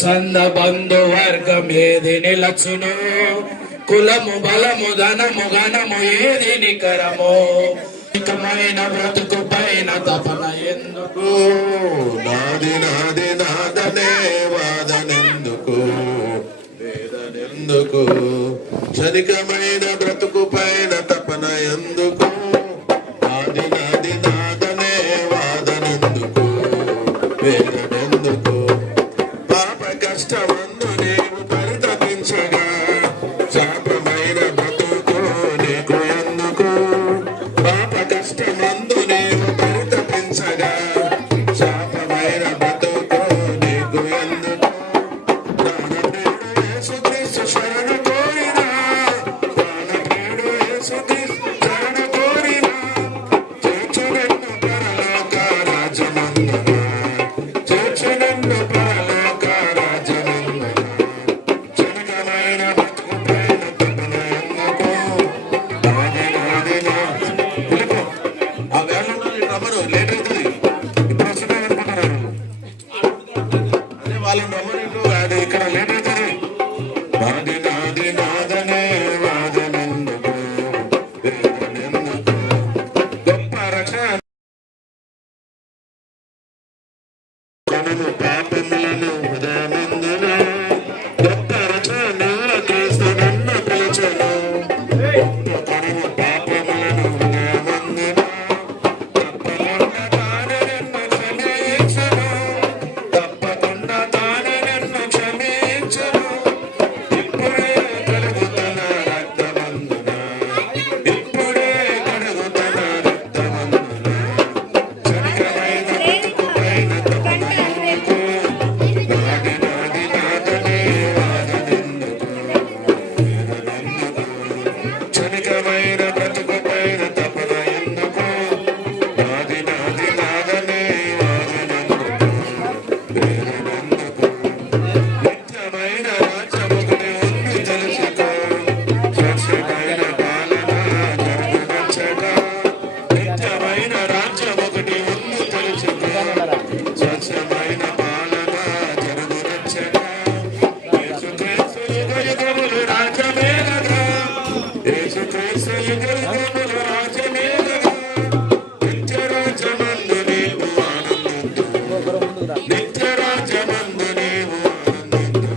చంద బంధు వర్గం ఏది నిలచును, కులము బలము ధనము ఘనము ఏది నికరము, ఇకమైన బ్రతుకు పైన తపన ఎందుకు, నాది నాది నాదనే వాదనెందుకు, వేదనెందుకు, క్షణికమైన బ్రతుకు పైన తపన ఎందుకు, నాది నాది నాదనే వాదనెందుకు, వేదనెందుకు, పాప కష్టమందు నీవు పరితపించగా శాపమైన బ్రతుకు నీకు ఎందుకు, పాప కష్టమందు నీవు పరితపించగా శాపమైన బ్రతుకు నీకు ఎందుకు, ప్రాణప్రియుడు యేసుక్రీస్తు శరణు కోరినా, ప్రాణప్రియుడు యేసుక్రీస్తు శరణు కోరినా, చేర్చునన్ను పరలోక రాజమందున, చేర్చునన్ను పరలోక రాజమందున, క్షణికమైన బ్రతుకు పైన తపన ఎందుకు, నాది నాది నాది. పిలుపు. ఆ వేళలో రమ్మను, లేట్ అవుతుంది. ఇప్పుడు వస్తున్నాయి అనుకుంటున్నారు. అదే వాళ్ళని రమ్మను, అది ఇక్కడ లేట్ అవుతుంది. నాది నాది నాదనే వాదనెందుకు, వేదనెందుకు, గొప్ప రక్షణ పాపములను హృదయమందున, గొప్ప రక్షణ క్రీస్తు నన్ను పిలిచెను, తనను పాపములను హృదయమందున, తప్పకుండా తానే నన్ను క్షమించెను, తప్పకుండా తానే నన్ను క్షమించెను, ఇప్పుడే కలుగుతన రక్తమందున, ఇప్పుడే కలుగుతన రక్తమందున, క్షణికమైన బ్రతుకు పైన తపన ఎందుకు, నాది నాది నాదనే వాదనెందుకు, వేదనెందుకు, క్షణికమైన బ్రతుకు పైన తపన ఎందుకు, నాది నాది నాదనే వాదనెందుకు, వేదనెందుకు, నిత్యమైన రాజ్యమొకటి ఉంది తెలుసుకో, స్వచ్ఛమైన పాలన జరుగునచ్చగా, నిత్యమైన రాజ్యమొకటి ఉంది తెలుసుకో, స్వచ్ఛమైన పాలన జరుగునచ్చగా, యేసుక్రీస్తు యుగయుగములు రాజ్యమేలగా, యేసుక్రీస్తు యుగయుగములు రాజ్యమేలగా, నిత్యరాజ్యమందు నీవు ఆనందించు, నిత్యరాజ్యమందు నీవు ఆనందించు,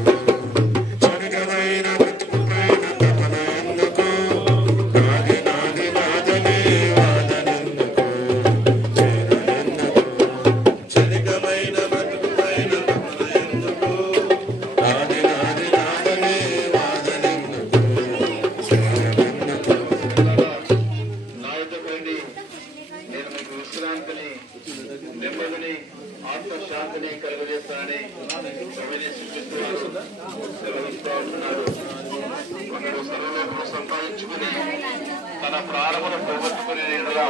క్షణికమైన బ్రతుకు పైన తపన ఎందుకు, నాది నాది నాదనే వాదనెందుకు, వేదనెందుకు, క్షణికమైన బ్రతుకు పైన తపన ఎందుకు, నాది నాది నాదనే వాదనెందుకు, వేదనెందుకు. నాయకుడి నేను మీకు విశ్రాంతిని, నెమ్మదిని, ఆత్మశాంతిని కలుగజేస్తానని సెలవిస్తూ ఉంటున్నారు. ఒకడు సర్వలోకము సంపాదించుకుని తన ప్రాణమును పోగొట్టుకునే ఎడల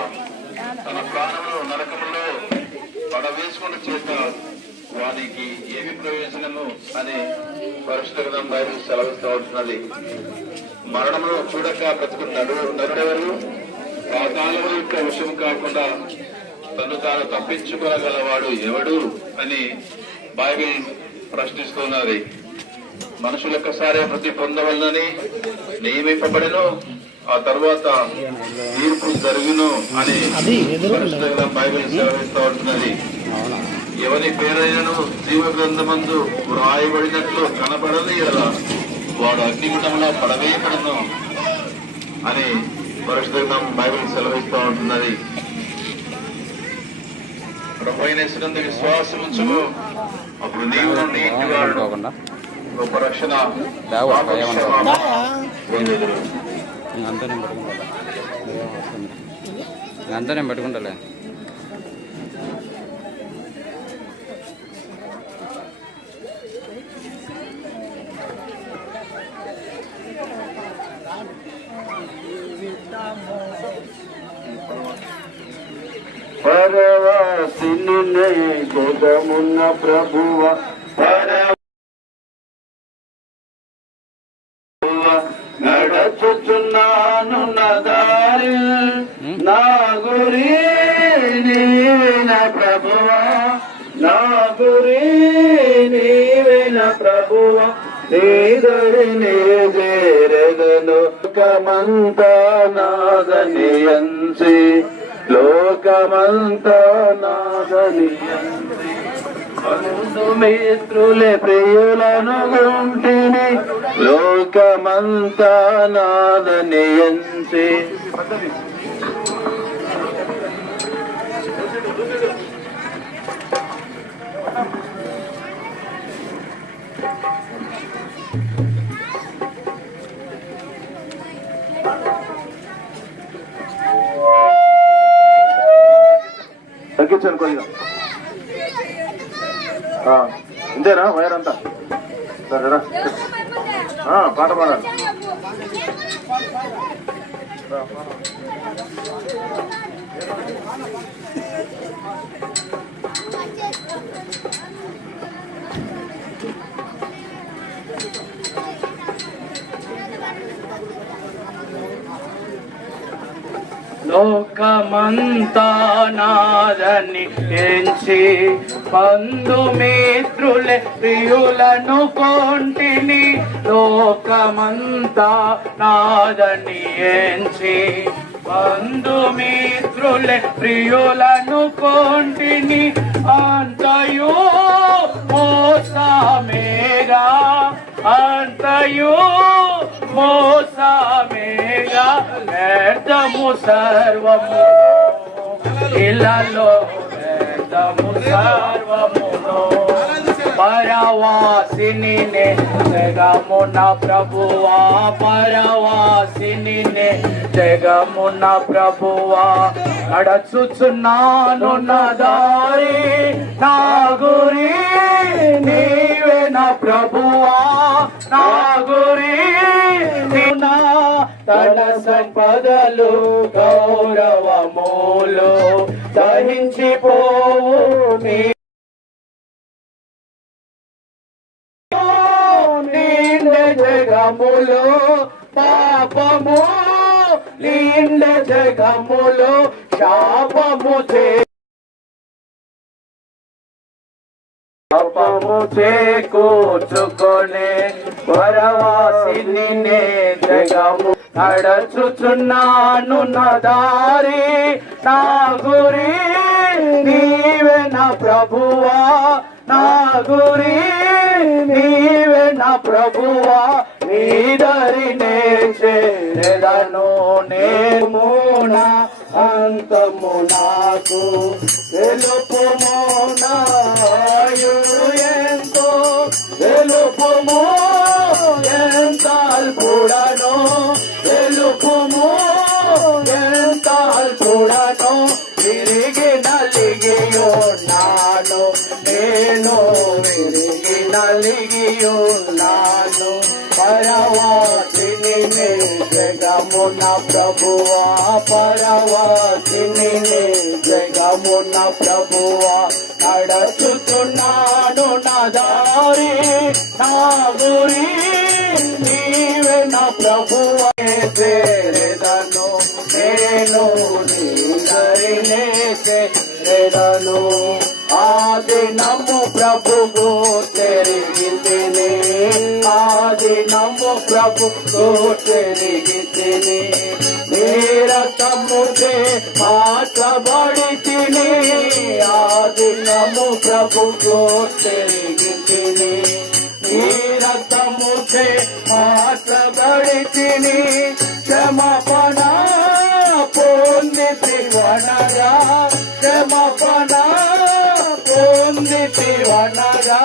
తన ప్రాణమును నరకములో పడవేసుకుని చేత వానికి ఏమి ప్రయోజనము అని పరిశుద్ధ గ్రంథం బైబిల్ సెలవిస్తూ ఉంటున్నది. మరణమును చూడక బ్రతుకున్నాడు నరుడెవరు, పాతాళము యొక్క విషయం కాకుండా తను తాను తప్పించుకోగలవాడు ఎవడు అని బైబిల్ ప్రశ్నిస్తున్నది. మనుషులు ఒక్కసారి మృతి పొందవలనని నియమింపబడెను, ఆ తర్వాత తీర్పు జరుగును అని పరిశుద్ధ గ్రంథం బైబిల్ సెలవిస్తూ ఉంటున్నది. ఎవరి పేరైనను జీవ గ్రంథమందు వ్రాయబడినట్లు కనబడని ఎడల వాడు అగ్నిగుండంలో పడవేయబడను అని పరిశుద్ధ గ్రంథం బైబిల్ సెలవిస్తూ ఉంటున్నది. ప్రభువైన యేసునందు విశ్వాసం ఉంచుము, అప్పుడు నీవు నీటి వాడు గొప్ప రక్షణ పొందెదరు. అంతా నేను పెట్టుకుంటాలే. పరవాసిని జగమున్న ప్రభువ నడచుచున్నాను నదారి నా గురి నీవేన ప్రభువా, నా గురి నీవేన ప్రభువ నీదరినే చేరెదను లోకమంతా నాదని ఎంచి లోకమంతా నాదని బంధుమిత్రులే ప్రియులను గుంటిని లోకమంతా నాదని ఎంచి తగ్గించాను కొద్దిగా ఇంతేనా వైర్ అంతా సరేరా పాట పాడాలి లోకమంతా నాదని ఎంచి బంధుమిత్రులే ప్రియులను కొంటిని లోకమంతా నాదని ఎంచి బంధుమిత్రులే ప్రియులను కొంటిని అంతయు మోసమేగా అంతయు మోసమేగా వ్యర్థము సర్వము ఇళ్ళలో వ్యర్థము సర్వమును పరవాసిని జగమున ప్రభువా పరవాసిని జగమున ప్రభువా నడచుచున్నాను నా దారి నా గురి నీవే నా ప్రభువా నా గురి నా తన సంపదలు గౌరవములు దహించిపోవు నిండే జగములు పాపము నిండే జగములు శాపము పాపము చేకూర్చుకొనే పరవాసిని జగము నడచుచున్నాను నా దారి నా గురి నీవే నా ప్రభువా నా గురి నీవే నా ప్రభువా నీ దరినే చేరెదను నేమున అంతము నాకు తెలుపుము నాయుడు ఎంతో తెలుపుము ఎంత అల్పుడనో తెలుపుము ఎంత అల్పుడనో విరిగి నలిగియున్నాను నేను విరిగి నలిగియున్నాను పరవాసిని జగమున ప్రభువా పరవాసిని జగమున ప్రభువా నడచుచున్నాను నా దారి నా గురి నీవే నా ప్రభువా చేరెదను నేను నీ దరినే చేరెదను ఆది నమ్ము ప్రభువు తెరిగితిని ఆది నమ్ము ప్రభువు తెరిగితిని నీరతముదే మాట్లాబడితిని ఆది నమ్ము ప్రభువు తెరిగితిని నీరతముదే మాట్లాబడితిని క్షమాపణ పొందితివనగా క్షమాపణ పొందితివనగా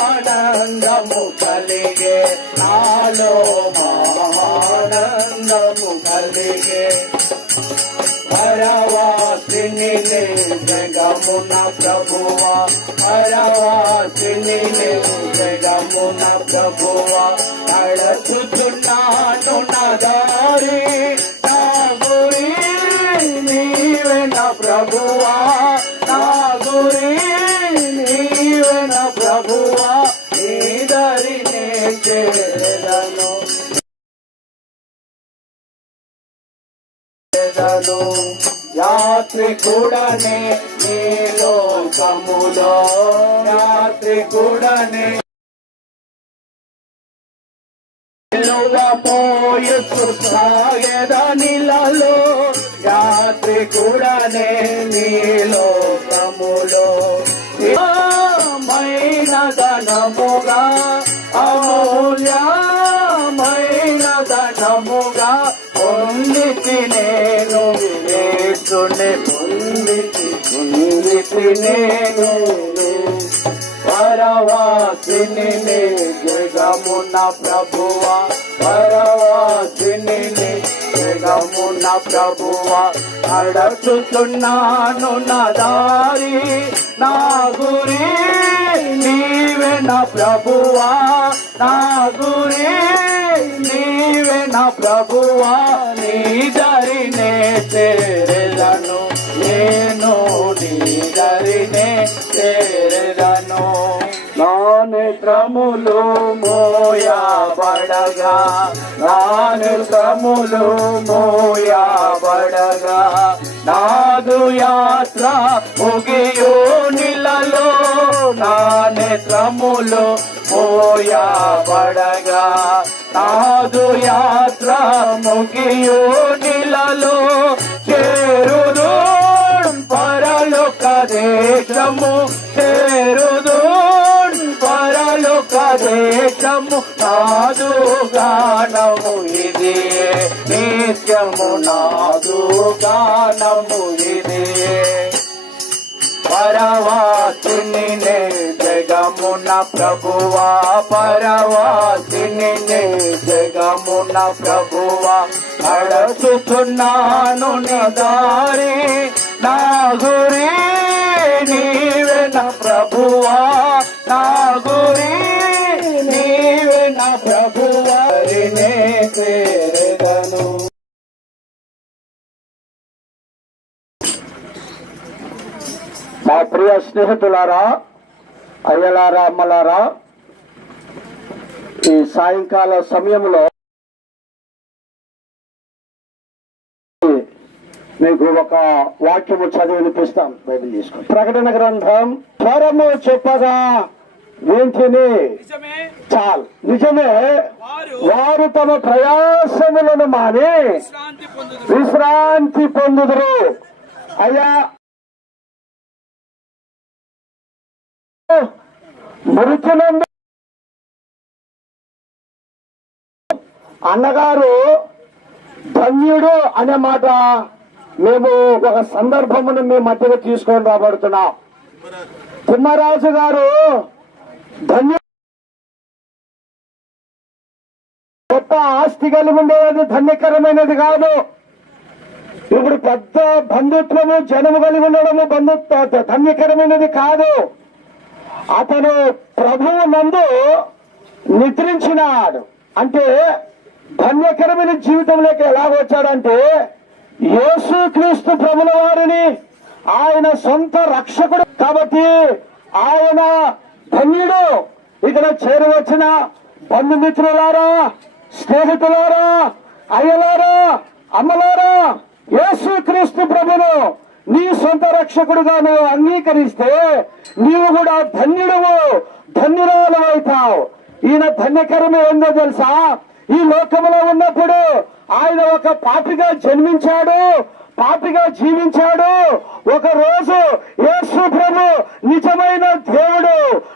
ఆనందము కలిగే నాలో ఆనందము కలిగే పరవాసిని జగమున ప్రభువా పరవాసిని జగమున ప్రభువా నడచుచున్నాను నా దారి నా గురి నీవే నా ప్రభువా నా గురి నీవే నా ప్రభువా నీ దరినే చేరెదను యాత్రికుడనే ఈ లోకములో యాత్రికుడనే పోయొచ్చు సాగేదానిలలో యాత్రి కూడా నీలో ప్రములో మైన ధనముగా అమూల్యమైన ధనముగా పొందితి నేను వివేచుని పొందితి నేను పరవాసిని జగమున ప్రభువా పరవాసిని జగమున ప్రభువా నడుచుతున్నాను నా దారి నా గురి నీవే నా ప్రభువా నా గురి నీవే నా ప్రభువా నీ దరినే చేరెదను నేను నీ దరినే చేరెదను నా నేత్రములు మోయబడగా నా నేత్రములు మోయబడగా నాదు యాత్ర ముగియో నిలలో నా నేత్రములు మోయబడగా నాదు యాత్ర ముగియో నిలలో చేరుదు పరలోక దేశము చేరుదు పరలోక దేశము నాదు గానము ఇది నిత్యము నాదు గానము ఇది పరవాసిని జగమున ప్రభువా పరవాసిని జగమున ప్రభువా నడుచుతున్నాను నీ దారి నా గురి నీవే నా ప్రభువా నా గురి నీవే నా ప్రభువా నే చేరెదను. మా ప్రియ స్నేహితులారా అయ్యలారా అమ్మలారా ఈ సాయంకాల సమయంలో మీకు ఒక వాక్యము చదివి వినిపిస్తాం. బైబిల్ తీసుకోండి. ప్రకటన గ్రంథం స్వరము చెప్పగా వింటిని చాలు నిజమే వారు తమ ప్రయాసములను మాని విశ్రాంతి పొందుదురు. అయ్యా మృతులందు అన్నగారు ధన్యుడు అనే మాట మేము ఒక సందర్భమును మీ మధ్యలో తీసుకొని రాబడుతున్నాం. తిమ్మరాజు గారు ధన్యుడు గొప్ప ఆస్తి కలిగి ఉండేది ధన్యకరమైనది కాదు. ఇప్పుడు పెద్ద బంధుత్వము జనము కలిగి ఉండడము బంధుత్వ ధన్యకరమైనది కాదు. అతను ప్రభువు నందు నిద్రించినాడు. అంటే ధన్యకరమైన జీవితంలోకి ఎలా వచ్చాడంటే యేసుక్రీస్తు ప్రభుల వారిని ఆయన సొంత రక్షకుడు కాబట్టి ఆయన ధన్యుడు. ఇక్కడ చేరవచ్చిన బంధుమిత్రులారా స్నేహితులారా అయ్యలారా అమ్మలారా యేసుక్రీస్తు ప్రభును నీ సొంత రక్షకుడుగా నువ్వు అంగీకరిస్తే నీవు కూడా ధన్యుడువు ధన్యురాలు అవుతావు. ఈయన ధన్యకరమే ఏందో తెలుసా? ఈ లోకములో ఉన్నప్పుడు ఆయన ఒక పాపిగా జన్మించాడు, పాపిగా జీవించాడు. ఒక రోజు యేసు ప్రభు నిజమైన దేవుడు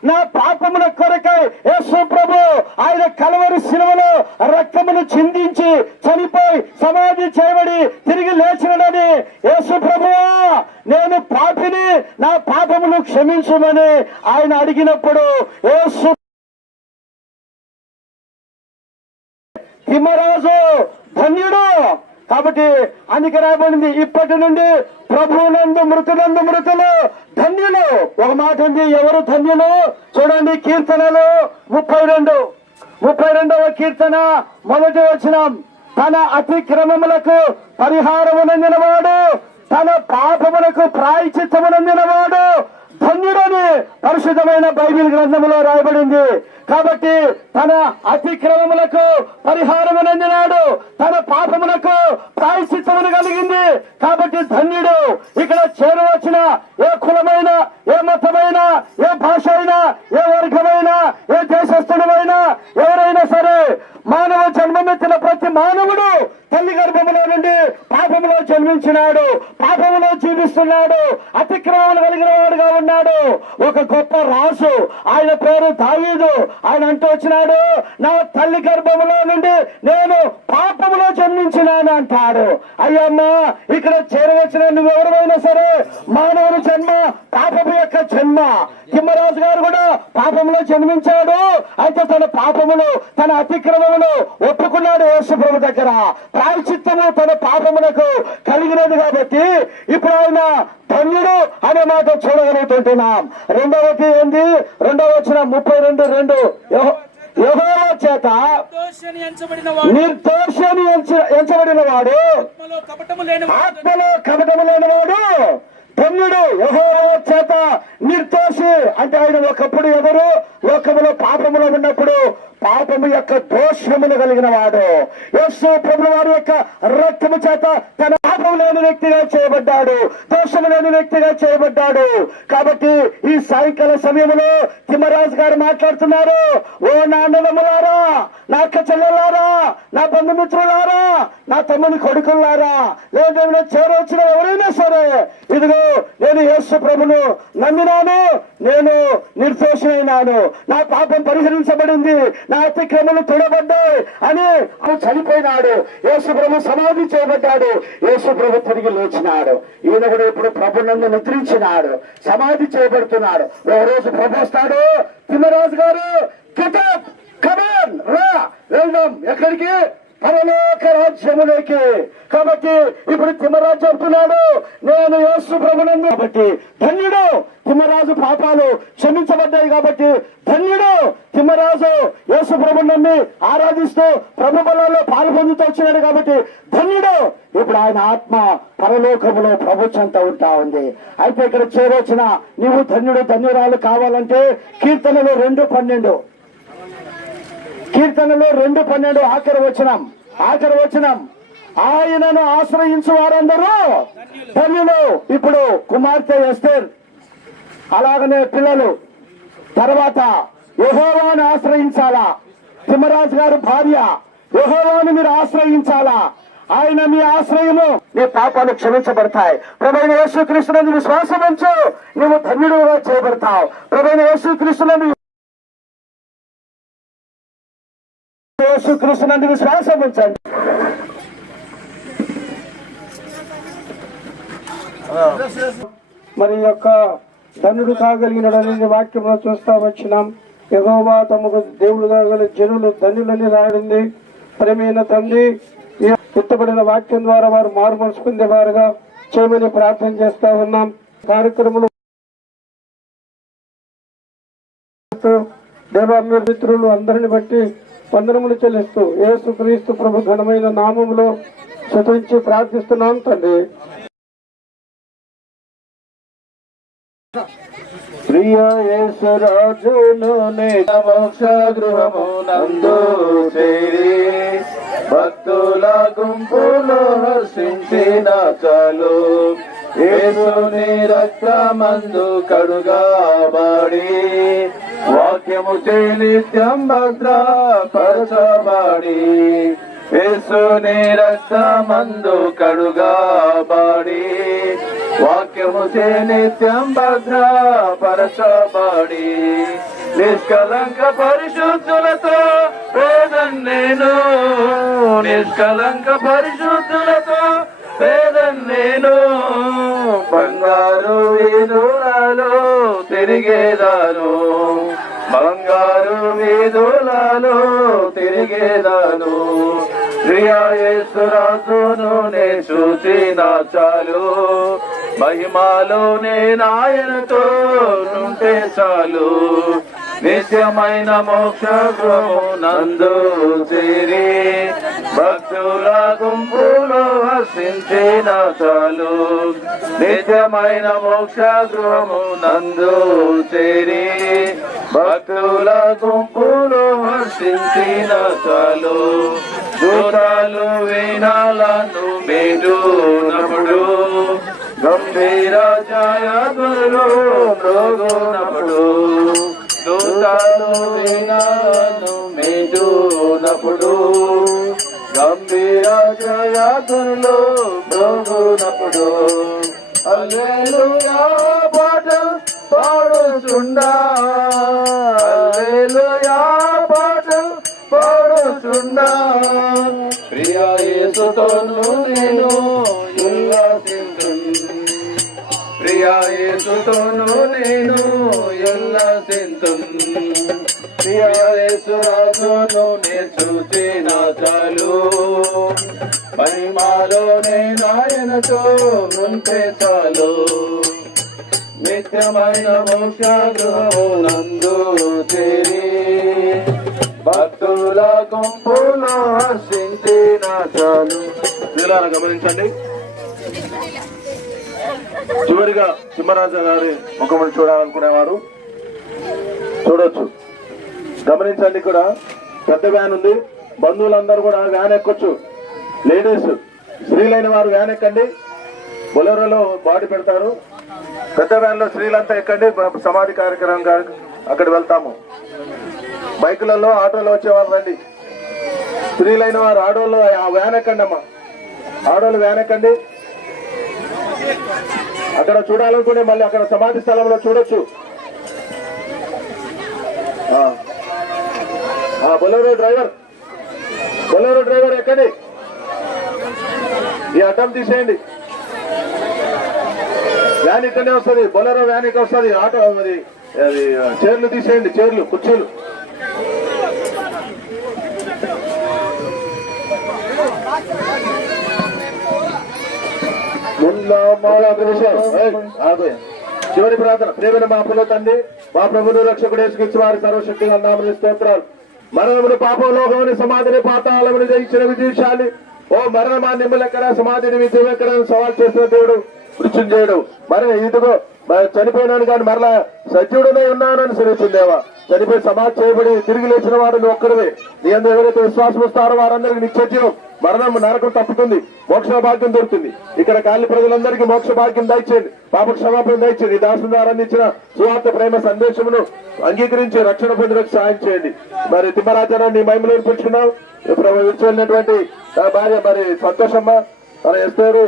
నా పాపముల కొరకై యేసు ప్రభు ఆయన కలవరి శిలువలో రక్తమును చిందించి చనిపోయి సమాధి చేయబడి తిరిగి లేచినడని యేసు ప్రభువా నేను పాపిని నా పాపమును క్షమించుమని ఆయన అడిగినప్పుడు యేసు తిమ్మరాజు ధన్యుడు. కాబట్టి అందుకే రాయబడింది ఇప్పటి నుండి ప్రభువునందు మృతులు ధన్యులు. ఒక మాట ఉంది, ఎవరు ధన్యులు? చూడండి కీర్తనలు 32వ కీర్తన మొదటి వచనం. తన అతిక్రమములకు పరిహారమునందినవాడు తన పాపములకు ప్రాయశ్చిత్తమునందినవాడు ధన్యుడని పరిశుద్ధమైన బైబిల్ గ్రంథములో రాయబడింది. కాబట్టి తన అతిక్రమములకు పరిహారమునందినాడు, తన పాపములకు ప్రాయశ్చిత్తమును కలిగింది కాబట్టి ధన్యుడు. ఇక్కడ చేరవచ్చిన ఏ కులమైన ఏ మతమైన ఏ భాష అయినా ఏ వర్గమైనా ఏ దేశస్థుడమైనా ఎవరైనా సరే మానవ వచ్చినాడు, పాపములో జీవిస్తున్నాడు, అతిక్రమములు కలిగిన వాడుగా ఉన్నాడు. ఒక గొప్ప రాజు, ఆయన పేరు దావీదు. ఆయన అంటూ వచ్చినాడు, నా తల్లి గర్భములో నుండి నేను పాపములో జన్మించినాను అంటాడు. అయ్యమ్మా, ఇక్కడ చేరవచ్చిన నువ్వెవరైనా సరే, మానవుని జన్మ పాపము యొక్క జన్మ. తిమ్మరాజు గారు కూడా పాపములో జన్మించాడు. అయితే తన పాపములు, తన అతిక్రమములు ఒప్పుకున్నాడు యేసు ప్రభు దగ్గర. ప్రాయశ్చిత్తము తన పాపములకు కలిగినది కాబట్టి ఇప్పుడు ఆయన ధన్యుడు అనే మాట చూడగలుగుతుంటున్నాం. రెండవది ఏంది? రెండవ వచ్చిన 32:2 యెహోవా చేత నిర్దోషి అని ఎంచబడిన వాడు, ఆత్మలో కపటము లేనివాడు ధన్యుడు. యెహోవా చేత నిర్దోషి అంటే ఆయన ఒకప్పుడు ఎవరు? లోకములో పాపములో ఉన్నప్పుడు పాపము యొక్క దోషములు కలిగిన వాడు. యేసు ప్రభువు వారి యొక్క రక్తము చేత తన పాపము లేని వ్యక్తిగా చేయబడ్డాడు, దోషము లేని వ్యక్తిగా చేయబడ్డాడు. కాబట్టి ఈ సాయంకాల సమయంలో తిమ్మరాజు గారు మాట్లాడుతున్నారు, ఓ నా అన్నదమ్ములారా, నా అక్క చెల్లెలారా, నా బంధుమిత్రులారా, నా తమ్ముని కొడుకులారా, లేదా చేరవచ్చిన ఎవరైనా సరే, ఇదిగో నేను యేసు ప్రభును నమ్మినాను, నేను నిర్దోషమైనాను, నా పాపం పరిహరించబడింది, నా అతిక్రమలు తొడబడ్డాయి అని చనిపోయినాడు. యేసు ప్రభు సమాధి చేయబడ్డాడు, యేసు ప్రభు తిరిగి లేచినాడు. ఈయన కూడా ఇప్పుడు ప్రభు నందు నిద్రించినాడు, సమాధి చేయబడుతున్నాడు. ఓ రోజు ప్రభు వస్తాడు, తిమ్మరాజు గారు కిటాబ్ కమాన్ రా వెళ్దాం. ఎక్కడికి? పరలోక రాజ్యములోకి. కాబట్టి ఇప్పుడు తిమ్మరాజు చెప్తున్నాడు, నేను యేసు ప్రభునందు. కాబట్టి ధన్యుడు తిమ్మరాజు, పాపాలు క్షమించబడ్డాయి కాబట్టి ధన్యుడు తిమ్మరాజు. యేసు ప్రభుని ఆరాధిస్తూ ప్రభు బలాల్లో పాలు పొందుతూ వచ్చినాడు కాబట్టి ధన్యుడు. ఇప్పుడు ఆయన ఆత్మ పరలోకములో ప్రభు చెంత ఉంటా ఉంది. అయితే ఇక్కడ చేరొచ్చిన నీవు ధన్యుడు, ధన్యురాలు కావాలంటే కీర్తనలు 2:12, కీర్తనలు 2:12 ఆఖరి వచనం, ఆయనను ఆశ్రయించు వారందరూ ధన్యులు. ఇప్పుడు కుమార్తె ఎస్తేర్, అలాగనే పిల్లలు, తర్వాత యెహోవాను ఆశ్రయించాలా. తిమ్మరాజు గారు భార్య, యెహోవాను మీరు ఆశ్రయించాలా. ఆయన మీ ఆశ్రయము, నీ పాపాలు క్షమించబడతాయి. ప్రభువైన యేసుక్రీస్తునందు విశ్వాసం ఉంచు, నువ్వు ధన్యుడుగా చేయబడతావు. ప్రభువైన యేసుక్రీస్తునందు విశ్వాసం ఉంచండి. మరి యొక్క ధనుడు కాగలిగినడని వాక్యంలో చూస్తా వచ్చినాం. యెహోవా తమకు దేవుడుగా గల జనులు ధన్యులని రాడింది. ప్రేమైన తండ్రి, ఎత్తబడిన వాక్యం ద్వారా వారు మారు మనసు పొందేవారుగా చేయమని ప్రార్థన చేస్తా ఉన్నాం. కార్యక్రమంలో దేవా మిత్రులు అందరిని బట్టి వందనములు చెల్లిస్తూ యేసుక్రీస్తు ప్రభు ఘనమైన నామములో స్తుతించి ప్రార్థిస్తున్నాం తండ్రి. ప్రియ యేసురాజును మోక్ష గృహము నందు చేరి భక్తుల గుంపులో హర్షించిన చాలు. యేసుని రక్తమందు కడుగబడి వాక్యము నిత్యం భద్రపరచబడి, యేసుని రక్తమందు కడుగబడి వాక్యము నిత్యం భద్రపరచబడి, నిష్కలంక పరిశుద్ధులతో పేదన్నేను, నిష్కలంక పరిశుద్ధులతో పేదన్నేను, బంగారు వీధులలో తిరిగేదాను, బంగారు వీధులలో తిరిగేదాను. యేసురాజును నే చూసిన చాలు, మహిమాలో నేనాయనతో నుంటే చాలు. నిత్యమైన మోక్ష గృహము నందు చేరి భక్తుల గుంపులో హర్షించిన చాలు. నిత్యమైన మోక్ష గృహము నందు చేరి భక్తుల గుంపులో హర్షించిన చాలు. దూరాలు వీణాలను మీరునప్పుడు, గంభీర ఛాయాదులు మ్రోగునప్పుడు, దూతాలు వీణాలను వింటున్నప్పుడు గంభీర జయాతులు ప్రభునప్పుడు హల్లెలూయా పాటలు పాడుచుండా హల్లెలూయా పాటలు పాడుచుండా ప్రియా యేసుతోను నేను ఉల్లాసింతును ప్రియా యేసుతోను నేను ఉల్లాసింతును ప్రియా యేసు రాజును నేను చూసిన చాలు మహిమలో నేను ఆయనతో ఉంటే చాలు నిత్యమైన మోక్షగృహము నందు చేరి భక్తుల గుంపులో హర్షించిన చాలు. ఇలా గమనించండి. చివరిగా సింహరాజు గారి ముఖమును చూడాలనుకునేవారు చూడొచ్చు. గమనించండి, ఇక్కడ పెద్ద వ్యాన్ ఉంది, బంధువులందరూ కూడా వ్యాన్ ఎక్కొచ్చు. లేడీస్ స్త్రీలైన వారు వ్యాన్ ఎక్కండి, బొలెరోలో బాడీ పెడతారు. పెద్ద వ్యాన్ లో స్త్రీలంతా ఎక్కండి, సమాధి కార్యక్రమం అక్కడ వెళ్తాము. బైకులలో ఆటోలో వచ్చేవారు రండి. స్త్రీలైన వారు ఆడోళ్ళు ఆ వ్యాన్ ఎక్కండి అమ్మా, ఆడోళ్ళు వ్యాన్ ఎక్కండి. అక్కడ చూడాలనుకునే మళ్ళీ అక్కడ సమాధి స్థలంలో చూడొచ్చు. బొలెరో డ్రైవర్ ఎక్కండి, ఈ అడ్డం తీసేయండి. వ్యాన్ ఇక్కడనే వస్తుంది, బొలెరో వ్యాన్ ఇక్కడ వస్తుంది. ఆటో అది చైర్లు తీసేయండి, చైర్లు కుర్చీలు. చివరి ప్రార్థన. ప్రేమైన మా పులో తండ్రి, మా ప్రభును రక్షకుడు యేసుక్రీస్తు వారి సర్వశక్తిగా నామమున స్తోత్రాలు. మరణమును పాపలోకముని సమాధిని పాతాళముని జయించిన విజయశాలి ఓ మరణమా నిమ్మలెక్కడ సమాధిని విజయెక్కడ సవాల్ చేసిన దేవుడు మృత్యుంజయుడు. మరి ఇదిగో చనిపోయినాను కానీ మరలా సత్యుడునే ఉన్నానని శ్రీచుందేవా. చనిపోయి సమాధి చేయబడి తిరిగి లేచిన వాడు నువ్వు ఒక్కడివే. నీ అందరూ ఎవరైతే విశ్వాసం వస్తారో వారందరికీ నిత్యజీవం, మరణం నరకం తప్పుతుంది, మోక్ష భాగ్యం దొరుకుతుంది. ఇక్కడ కాలి ప్రజలందరికీ మోక్ష భాగ్యం దయచేయండి, పాప క్షమాపణ దయచేయండి. దాసు ద్వారా అందించిన సువార్త ప్రేమ సందేశమును అంగీకరించి రక్షణ పొందడానికి సాయం చేయండి. మరి తిమ్మరాజాను నీ మహిమలో పెంచుకున్నావు. విడిచిపోయినటువంటి భార్య మరి సంతోషమ్మ, మరి ఎస్తారు,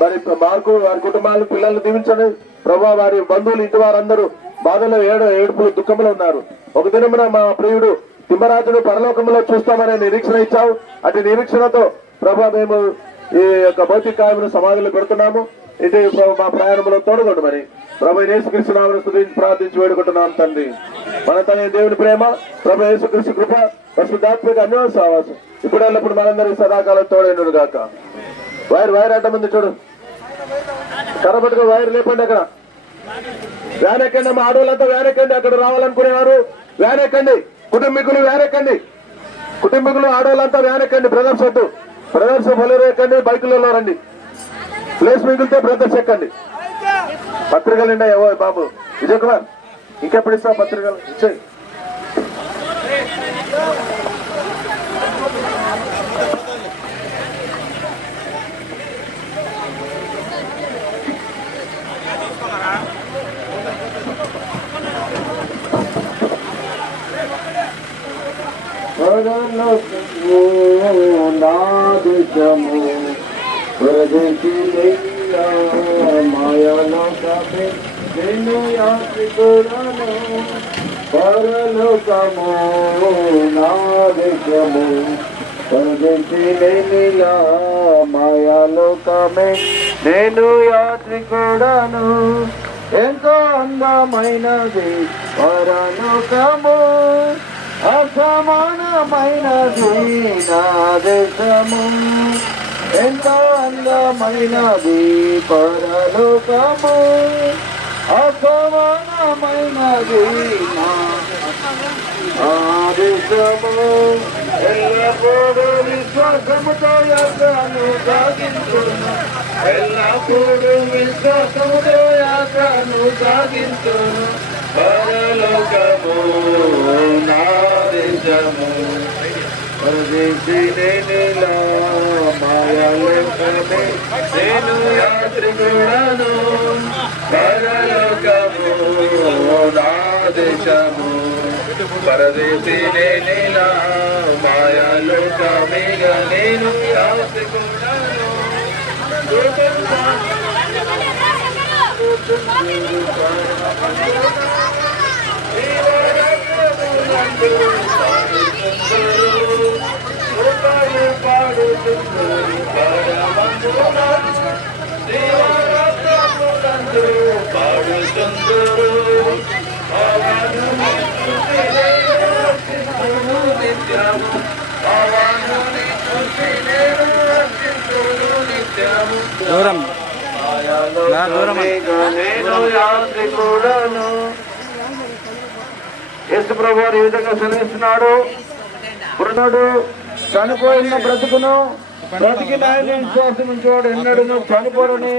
మరి మార్కు, వారి కుటుంబాలను పిల్లలను దీవించండి ప్రభా. వారి బంధువులు ఇంటి వారందరూ బాధలో ఏడుపులు దుఃఖంలో ఉన్నారు. ఒక దినమున మా ప్రియుడు తిమ్మరాజును పరలోకంలో చూస్తామనే నిరీక్షణ ఇచ్చావు. అటు నిరీక్షణతో ప్రభా మేము ఈ యొక్క భౌతిక కాయమును సమాధిలో పెడుతున్నాము. ఇది మా ప్రయాణంలో తోడుకోండి. మరి ప్రభు యేసుక్రీస్తు నామమున స్తుతించి ప్రార్థించి వేడుకుంటున్నాం తండ్రి. మన తన దేవుని ప్రేమ, ప్రభు యేసుక్రీస్తు కృప, పరిశుద్ధాత్మక అన్యోన్య సహవాసం ఇప్పుడు ఎల్లప్పుడు మనందరికీ సదాకాలం తోడైనడు గాక. వైర్ అడ్డం ఉంది చూడు, కనబట్టుకో వైర్ లేపండి. అక్కడ వ్యాన్ ఎక్కండి అమ్మా, ఆడవాళ్ళంతా వ్యాన్ ఎక్కండి. అక్కడ రావాలనుకునేవారు వ్యాన్ ఎక్కండి. కుటుంబీకులు వ్యాన్ ఎక్కండి, కుటుంబీకులు ఆడవాళ్ళంతా వ్యాన్ ఎక్కండి. బ్రదర్స్ బొలెరో ఎక్కండి, బైకులలో రండి. ప్లేస్ మిగిలితే బ్రదర్స్ ఎక్కండి. పత్రికలు ఉండే బాబు విజయ్ కుమార్, ఇంకెప్పుడు ఇస్తావు పత్రికలు? ఇచ్చేయి. నాదిశము ప్రదేశి మాయలోకమే నేను యాత్రికులను పరలోకము నాదిశము ప్రదేశి లేనిలా మాయలోకమే నేను యాత్రికుడను. ఎంతో అందమైనది పరలోకము, అసమానమైనది నా దేశము. ఎంతో అందమైనది పరలోకము, అసమానమైనది నా దేశము. ఎల్లప్పుడూ విశ్వాసముతో యాత్రను సాగించును, ఎల్లప్పుడూ విశ్వాసముతో యాత్రను సాగించును. పరలోకము నా దేశము పరదేశి నేనిలా మాయలోకమే నేను యాత్రికుడను. పరలోకము నా దేశము పరదేశి నేనిలా మాయాలోకమేగా నేను యాత్రికుడను. దూరం దూరం యేసు ప్రభు వారు ఈ విధంగా సెలవిస్తున్నాడు. పురుణుడు చనిపోయిన బ్రతుకును బ్రతికిన ఆయన విశ్వాసం ఉంచేవాడు ఎన్నడూ చనిపోరని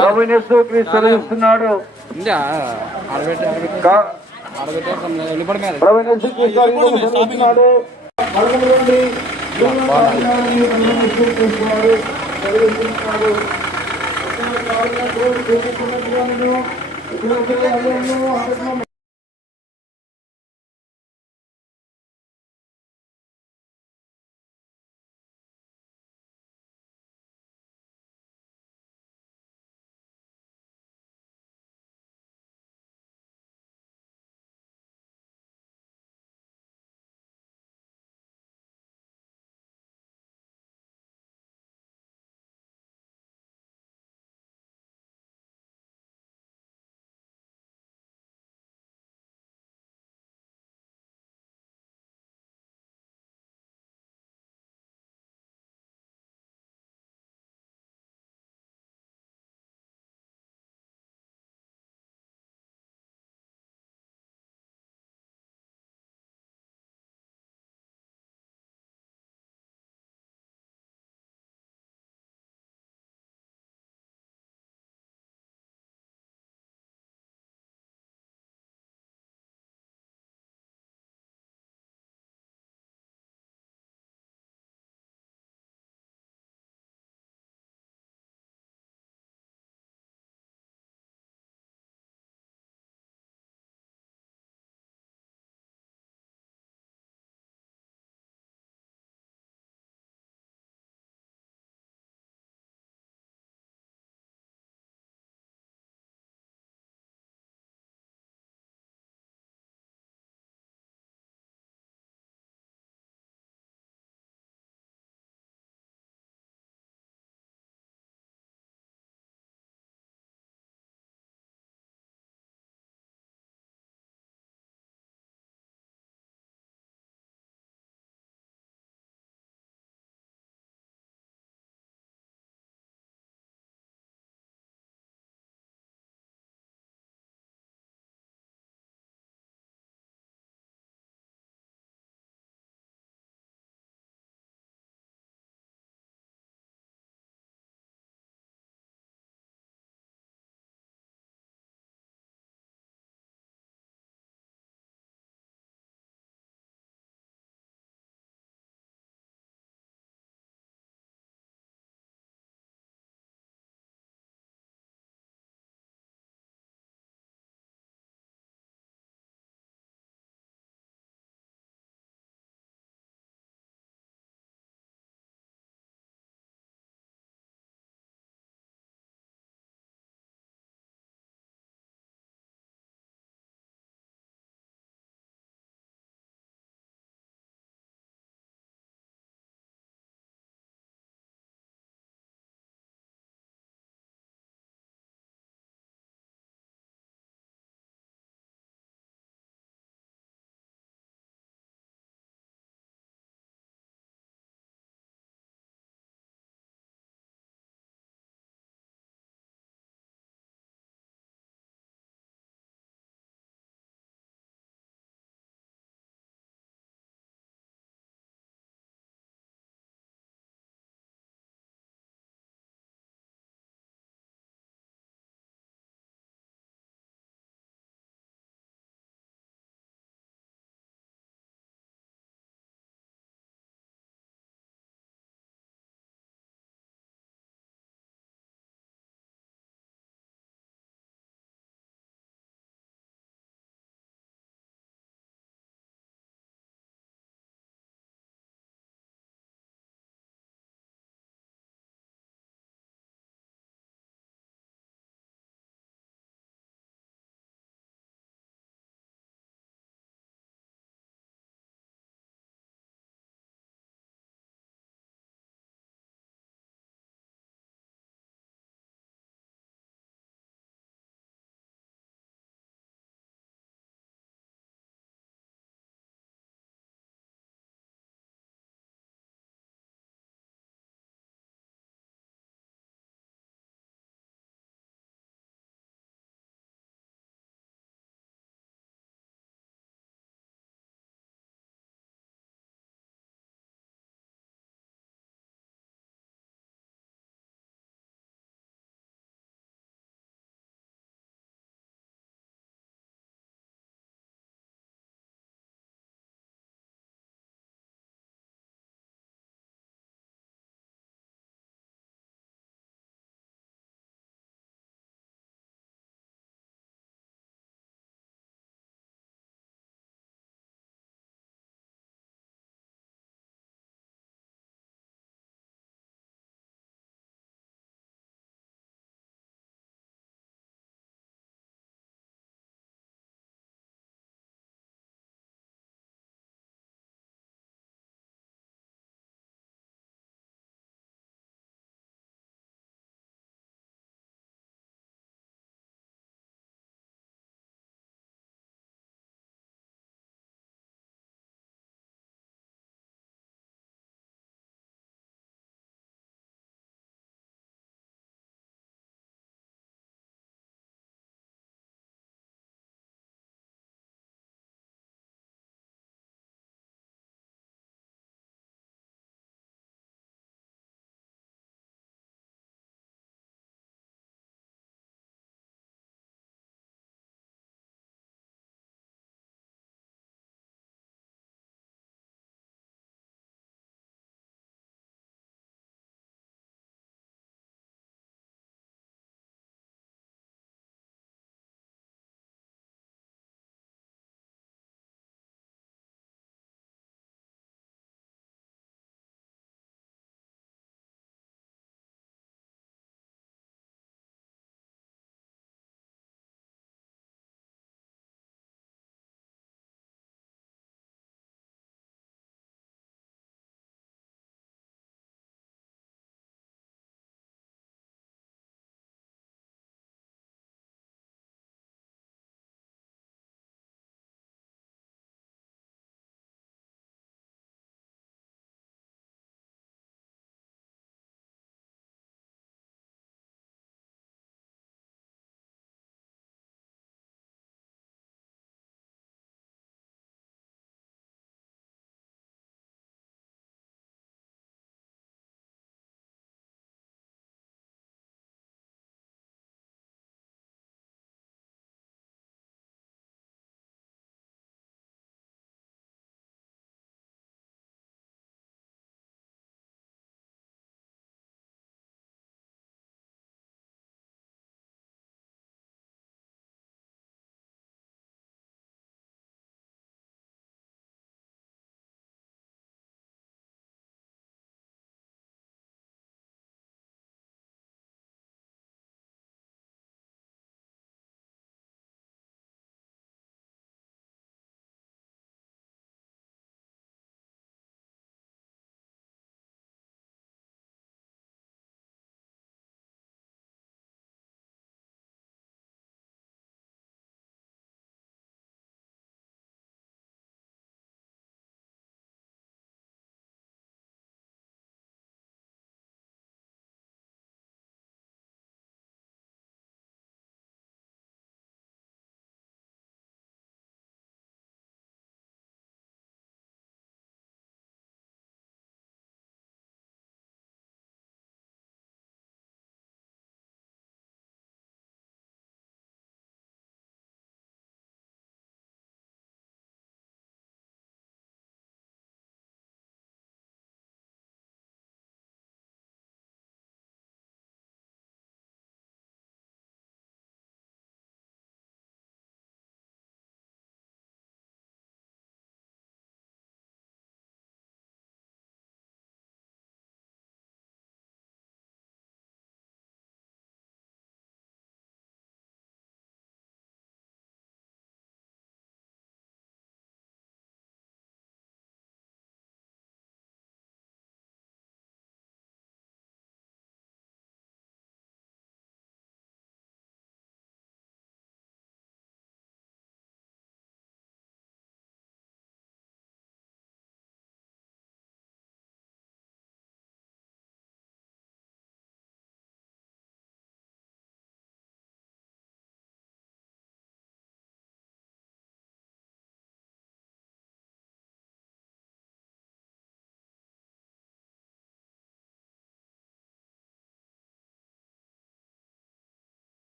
ప్రభు యేసు క్రీస్తు సెలవిస్తున్నాడు. ప్రభు యేసు క్రీస్తు సెలవిస్తున్నాడు. మరణం నుండి సెలవిస్తున్నాడు.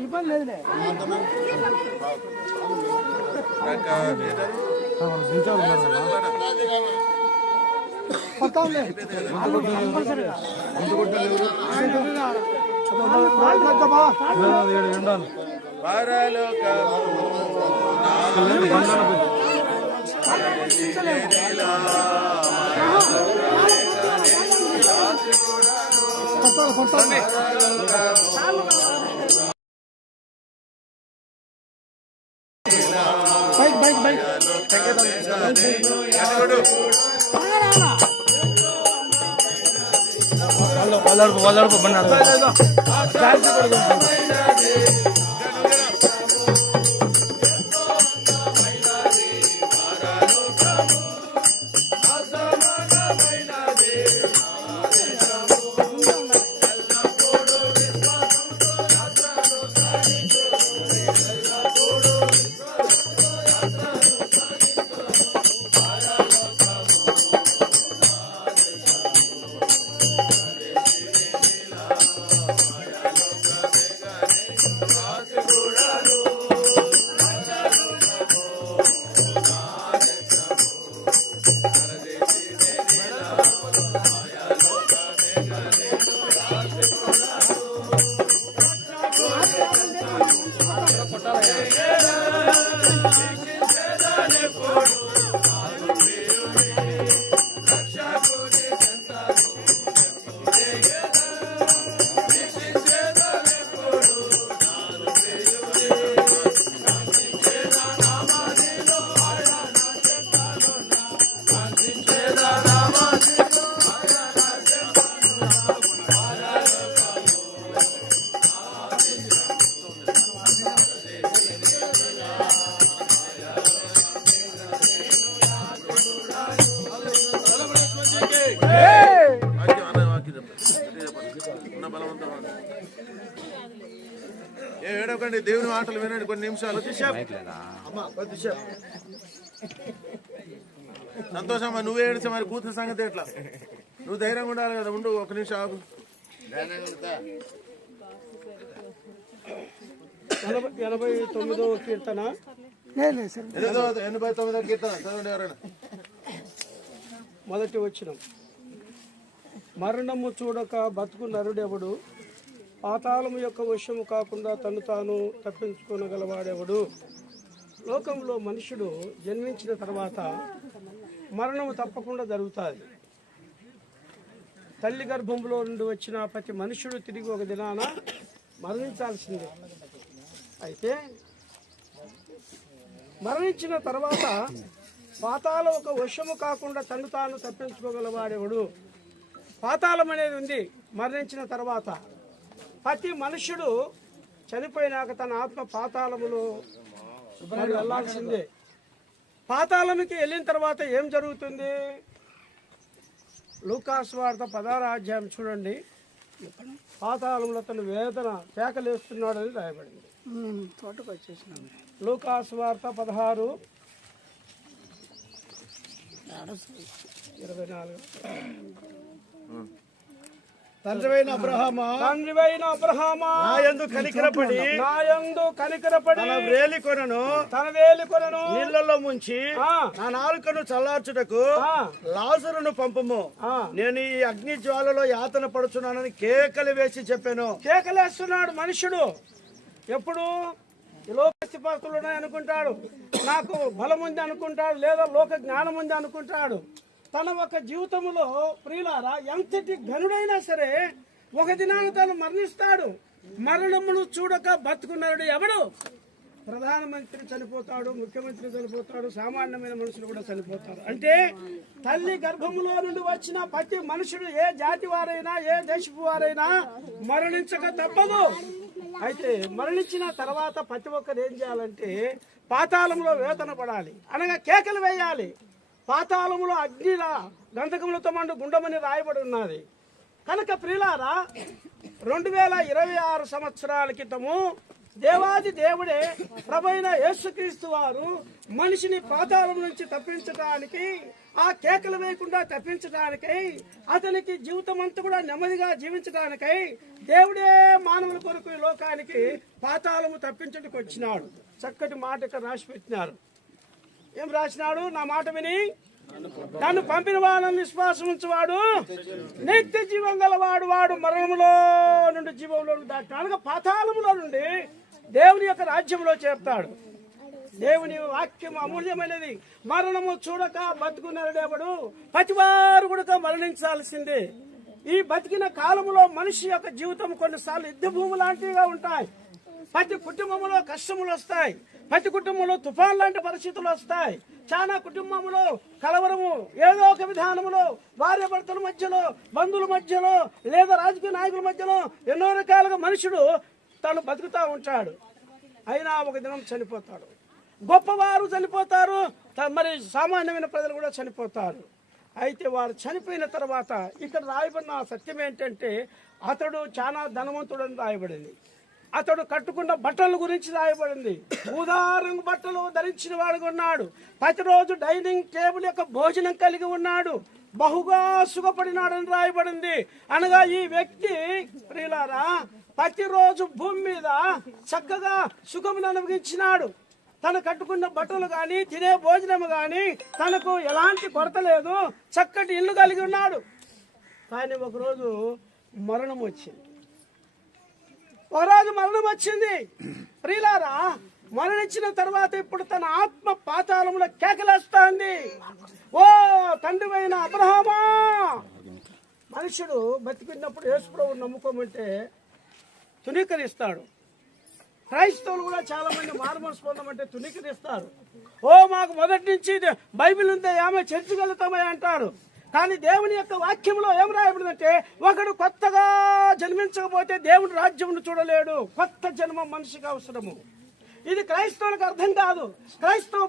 ఇబ్బంది లేదులే. వాళ్ళ బండి ఏడవకండి, దేవుని మాటలు వినండి కొన్ని నిమిషాలు. సంతోషమ్మా, నువ్వే ఏడితే మరి కూతురు సంగతి ఎట్లా? నువ్వు ధైర్యంగా ఉండాలి కదా. ఉండు, ఒక నిమిషం ఆగు. 89వ కీర్తన 89వ కీర్తన చదవండి ఎవరైనా. మొదటి వచనం. మరణము చూడక బతుకు నరుడెవడు, పాతాళము యొక్క వశము కాకుండా తను తాను తప్పించుకోగలవాడెవడు. లోకంలో మనుషుడు జన్మించిన తర్వాత మరణము తప్పకుండా జరుగుతుంది. తల్లి గర్భంలో నుండి వచ్చిన ప్రతి మనుషుడు తిరిగి ఒక దినాన మరణించాల్సిందే. అయితే మరణించిన తర్వాత పాతాళం ఒక వశము కాకుండా తను తాను తప్పించుకోగలవాడెవడు. పాతాళం అనేది ఉంది. మరణించిన తర్వాత ప్రతి మనుష్యుడు చనిపోయినాక తన ఆత్మ పాతాళములో వెళ్ళాల్సిందే. పాతాళముకి వెళ్ళిన తర్వాత ఏం జరుగుతుంది? లూకాసు వార్త 16వ అధ్యాయం చూడండి. పాతాళంలో తను వేదన కేకలేస్తున్నాడని రాయబడింది. తోటకు వచ్చేసినాను. లూకాసు వార్త 16:24. తండ్రివైన అబ్రహామా, నా యందు కనికరపడి తన వేలి కొనను నీళ్లలో ముంచి నా నాలుకను చల్లార్చుటకు లాజరును పంపము. నేను ఈ అగ్ని జ్వాలలో యాతన పడుచున్నానని కేకలు వేసి చెప్పాను. కేకలేస్తున్నాడు మనుషుడు. ఎప్పుడు లోకస్థిపాస్తులు ఉన్నాయనుకుంటాడు, నాకు బలం ఉంది అనుకుంటాడు, లేదా లోక జ్ఞానం ఉంది అనుకుంటాడు. తన ఒక జీవితంలో ప్రియులారా ఎంతటి ఘనుడైనా సరే ఒక దినాన తను మరణిస్తాడు. మరణమును చూడక బతుకున్నాడు ఎవడు? ప్రధానమంత్రి చనిపోతాడు, ముఖ్యమంత్రి చనిపోతాడు, సామాన్యమైన మనుషులు కూడా చనిపోతారు. అంటే తల్లి గర్భములో నుండి వచ్చిన ప్రతి మనుషుడు, ఏ జాతి వారైనా ఏ దేశపు వారైనా మరణించక తప్పదు. అయితే మరణించిన తర్వాత ప్రతి ఒక్కరు ఏం చేయాలంటే పాతాళంలో వేదన పడాలి, అనగా కేకలు వేయాలి. పాతాళములో అగ్నిలా గంధకములతో మండు గుండమని రాయబడి ఉన్నది. కనుక ప్రియులారా 2026 సంవత్సరాల క్రితము దేవాది దేవుడే ప్రభువైన యేసుక్రీస్తు వారు మనిషిని పాతాళం నుంచి తప్పించడానికి, ఆ కేకలు వేయకుండా తప్పించడానికై, అతనికి జీవితం అంతా కూడా నెమ్మదిగా జీవించడానికై దేవుడే మానవుల కొరకు ఈ లోకానికి పాతాళము తప్పించడానికి వచ్చినాడు. చక్కటి మాట ఇక్కడ రాసి పెట్టినారు. ఏం రాసినాడు? నా మాట విని నన్ను పంపిన వాడని విశ్వాసం ఉంచువాడు నిత్య జీవం గలవాడు, వాడు మరణములో నుండి జీవంలో దాటి అనగా పాతాళములో నుండి దేవుని యొక్క రాజ్యంలో చేరుతాడు. దేవుని వాక్యం అమూల్యమైనది. మరణము చూడక బతుకున్నాడేవాడు ప్రతివారు కూడా మరణించాల్సిందే. ఈ బతికిన కాలంలో మనిషి యొక్క జీవితం కొన్నిసార్లు యుద్ధ భూమి లాంటివిగా ఉంటాయి. ప్రతి కుటుంబంలో కష్టములు వస్తాయి, ప్రతి కుటుంబంలో తుఫాన్ లాంటి పరిస్థితులు వస్తాయి. చాలా కుటుంబంలో కలవరము ఏదో ఒక విధానములో, భార్య భర్తల మధ్యలో, బంధువుల మధ్యలో, లేదా రాజకీయ నాయకుల మధ్యలో ఎన్నో రకాలుగా మనుషుడు తను బతుకుతూ ఉంటాడు. అయినా ఒక దినం చనిపోతాడు. గొప్పవారు చనిపోతారు, మరి సామాన్యమైన ప్రజలు కూడా చనిపోతారు. అయితే వారు చనిపోయిన తర్వాత ఇక్కడ రాయబడిన సత్యం ఏంటంటే, అతడు చాలా ధనవంతుడని రాయబడింది. అతడు కట్టుకున్న బట్టల గురించి రాయబడింది. ఊదారంగు బట్టలు ధరించిన వాడుగా ఉన్నాడు. ప్రతిరోజు డైనింగ్ టేబుల్ యొక్క భోజనం కలిగి ఉన్నాడు. బహుగా సుఖపడినాడని రాయబడింది. అనగా ఈ వ్యక్తి ప్రియులారా ప్రతిరోజు భూమి మీద చక్కగా సుఖమును అనుభవించినాడు. తను కట్టుకున్న బట్టలు కానీ, తినే భోజనం కానీ తనకు ఎలాంటి కొరత లేదు. చక్కటి ఇల్లు కలిగి ఉన్నాడు. కానీ ఒకరోజు మరణం వచ్చింది. ప్రియులారా, మరణించిన తర్వాత ఇప్పుడు తన ఆత్మ పాతాళంలో కేకలేస్తాంది. ఓ తండ్రివైన అబ్రహామా! మనుషుడు బతికినప్పుడు యేసుప్రభువుని నమ్ముకోమంటే తునీకరిస్తాడు. క్రైస్తవులు కూడా చాలా మంది మారుమనసు పొందమంటే తునీకరిస్తారు. ఓ మాకు మొదటి నుంచి బైబిల్ ఉందే, ఆమె చర్చికి వెళ్తామని అంటారు. కానీ దేవుని యొక్క వాక్యంలో ఏం రాయబడిందంటే, ఒకడు కొత్తగా జన్మించకపోతే దేవుని రాజ్యమును చూడలేడు. కొత్త జన్మ మనిషికి అవసరము. ఇది క్రైస్తవులకు అర్థం కాదు, క్రైస్తవ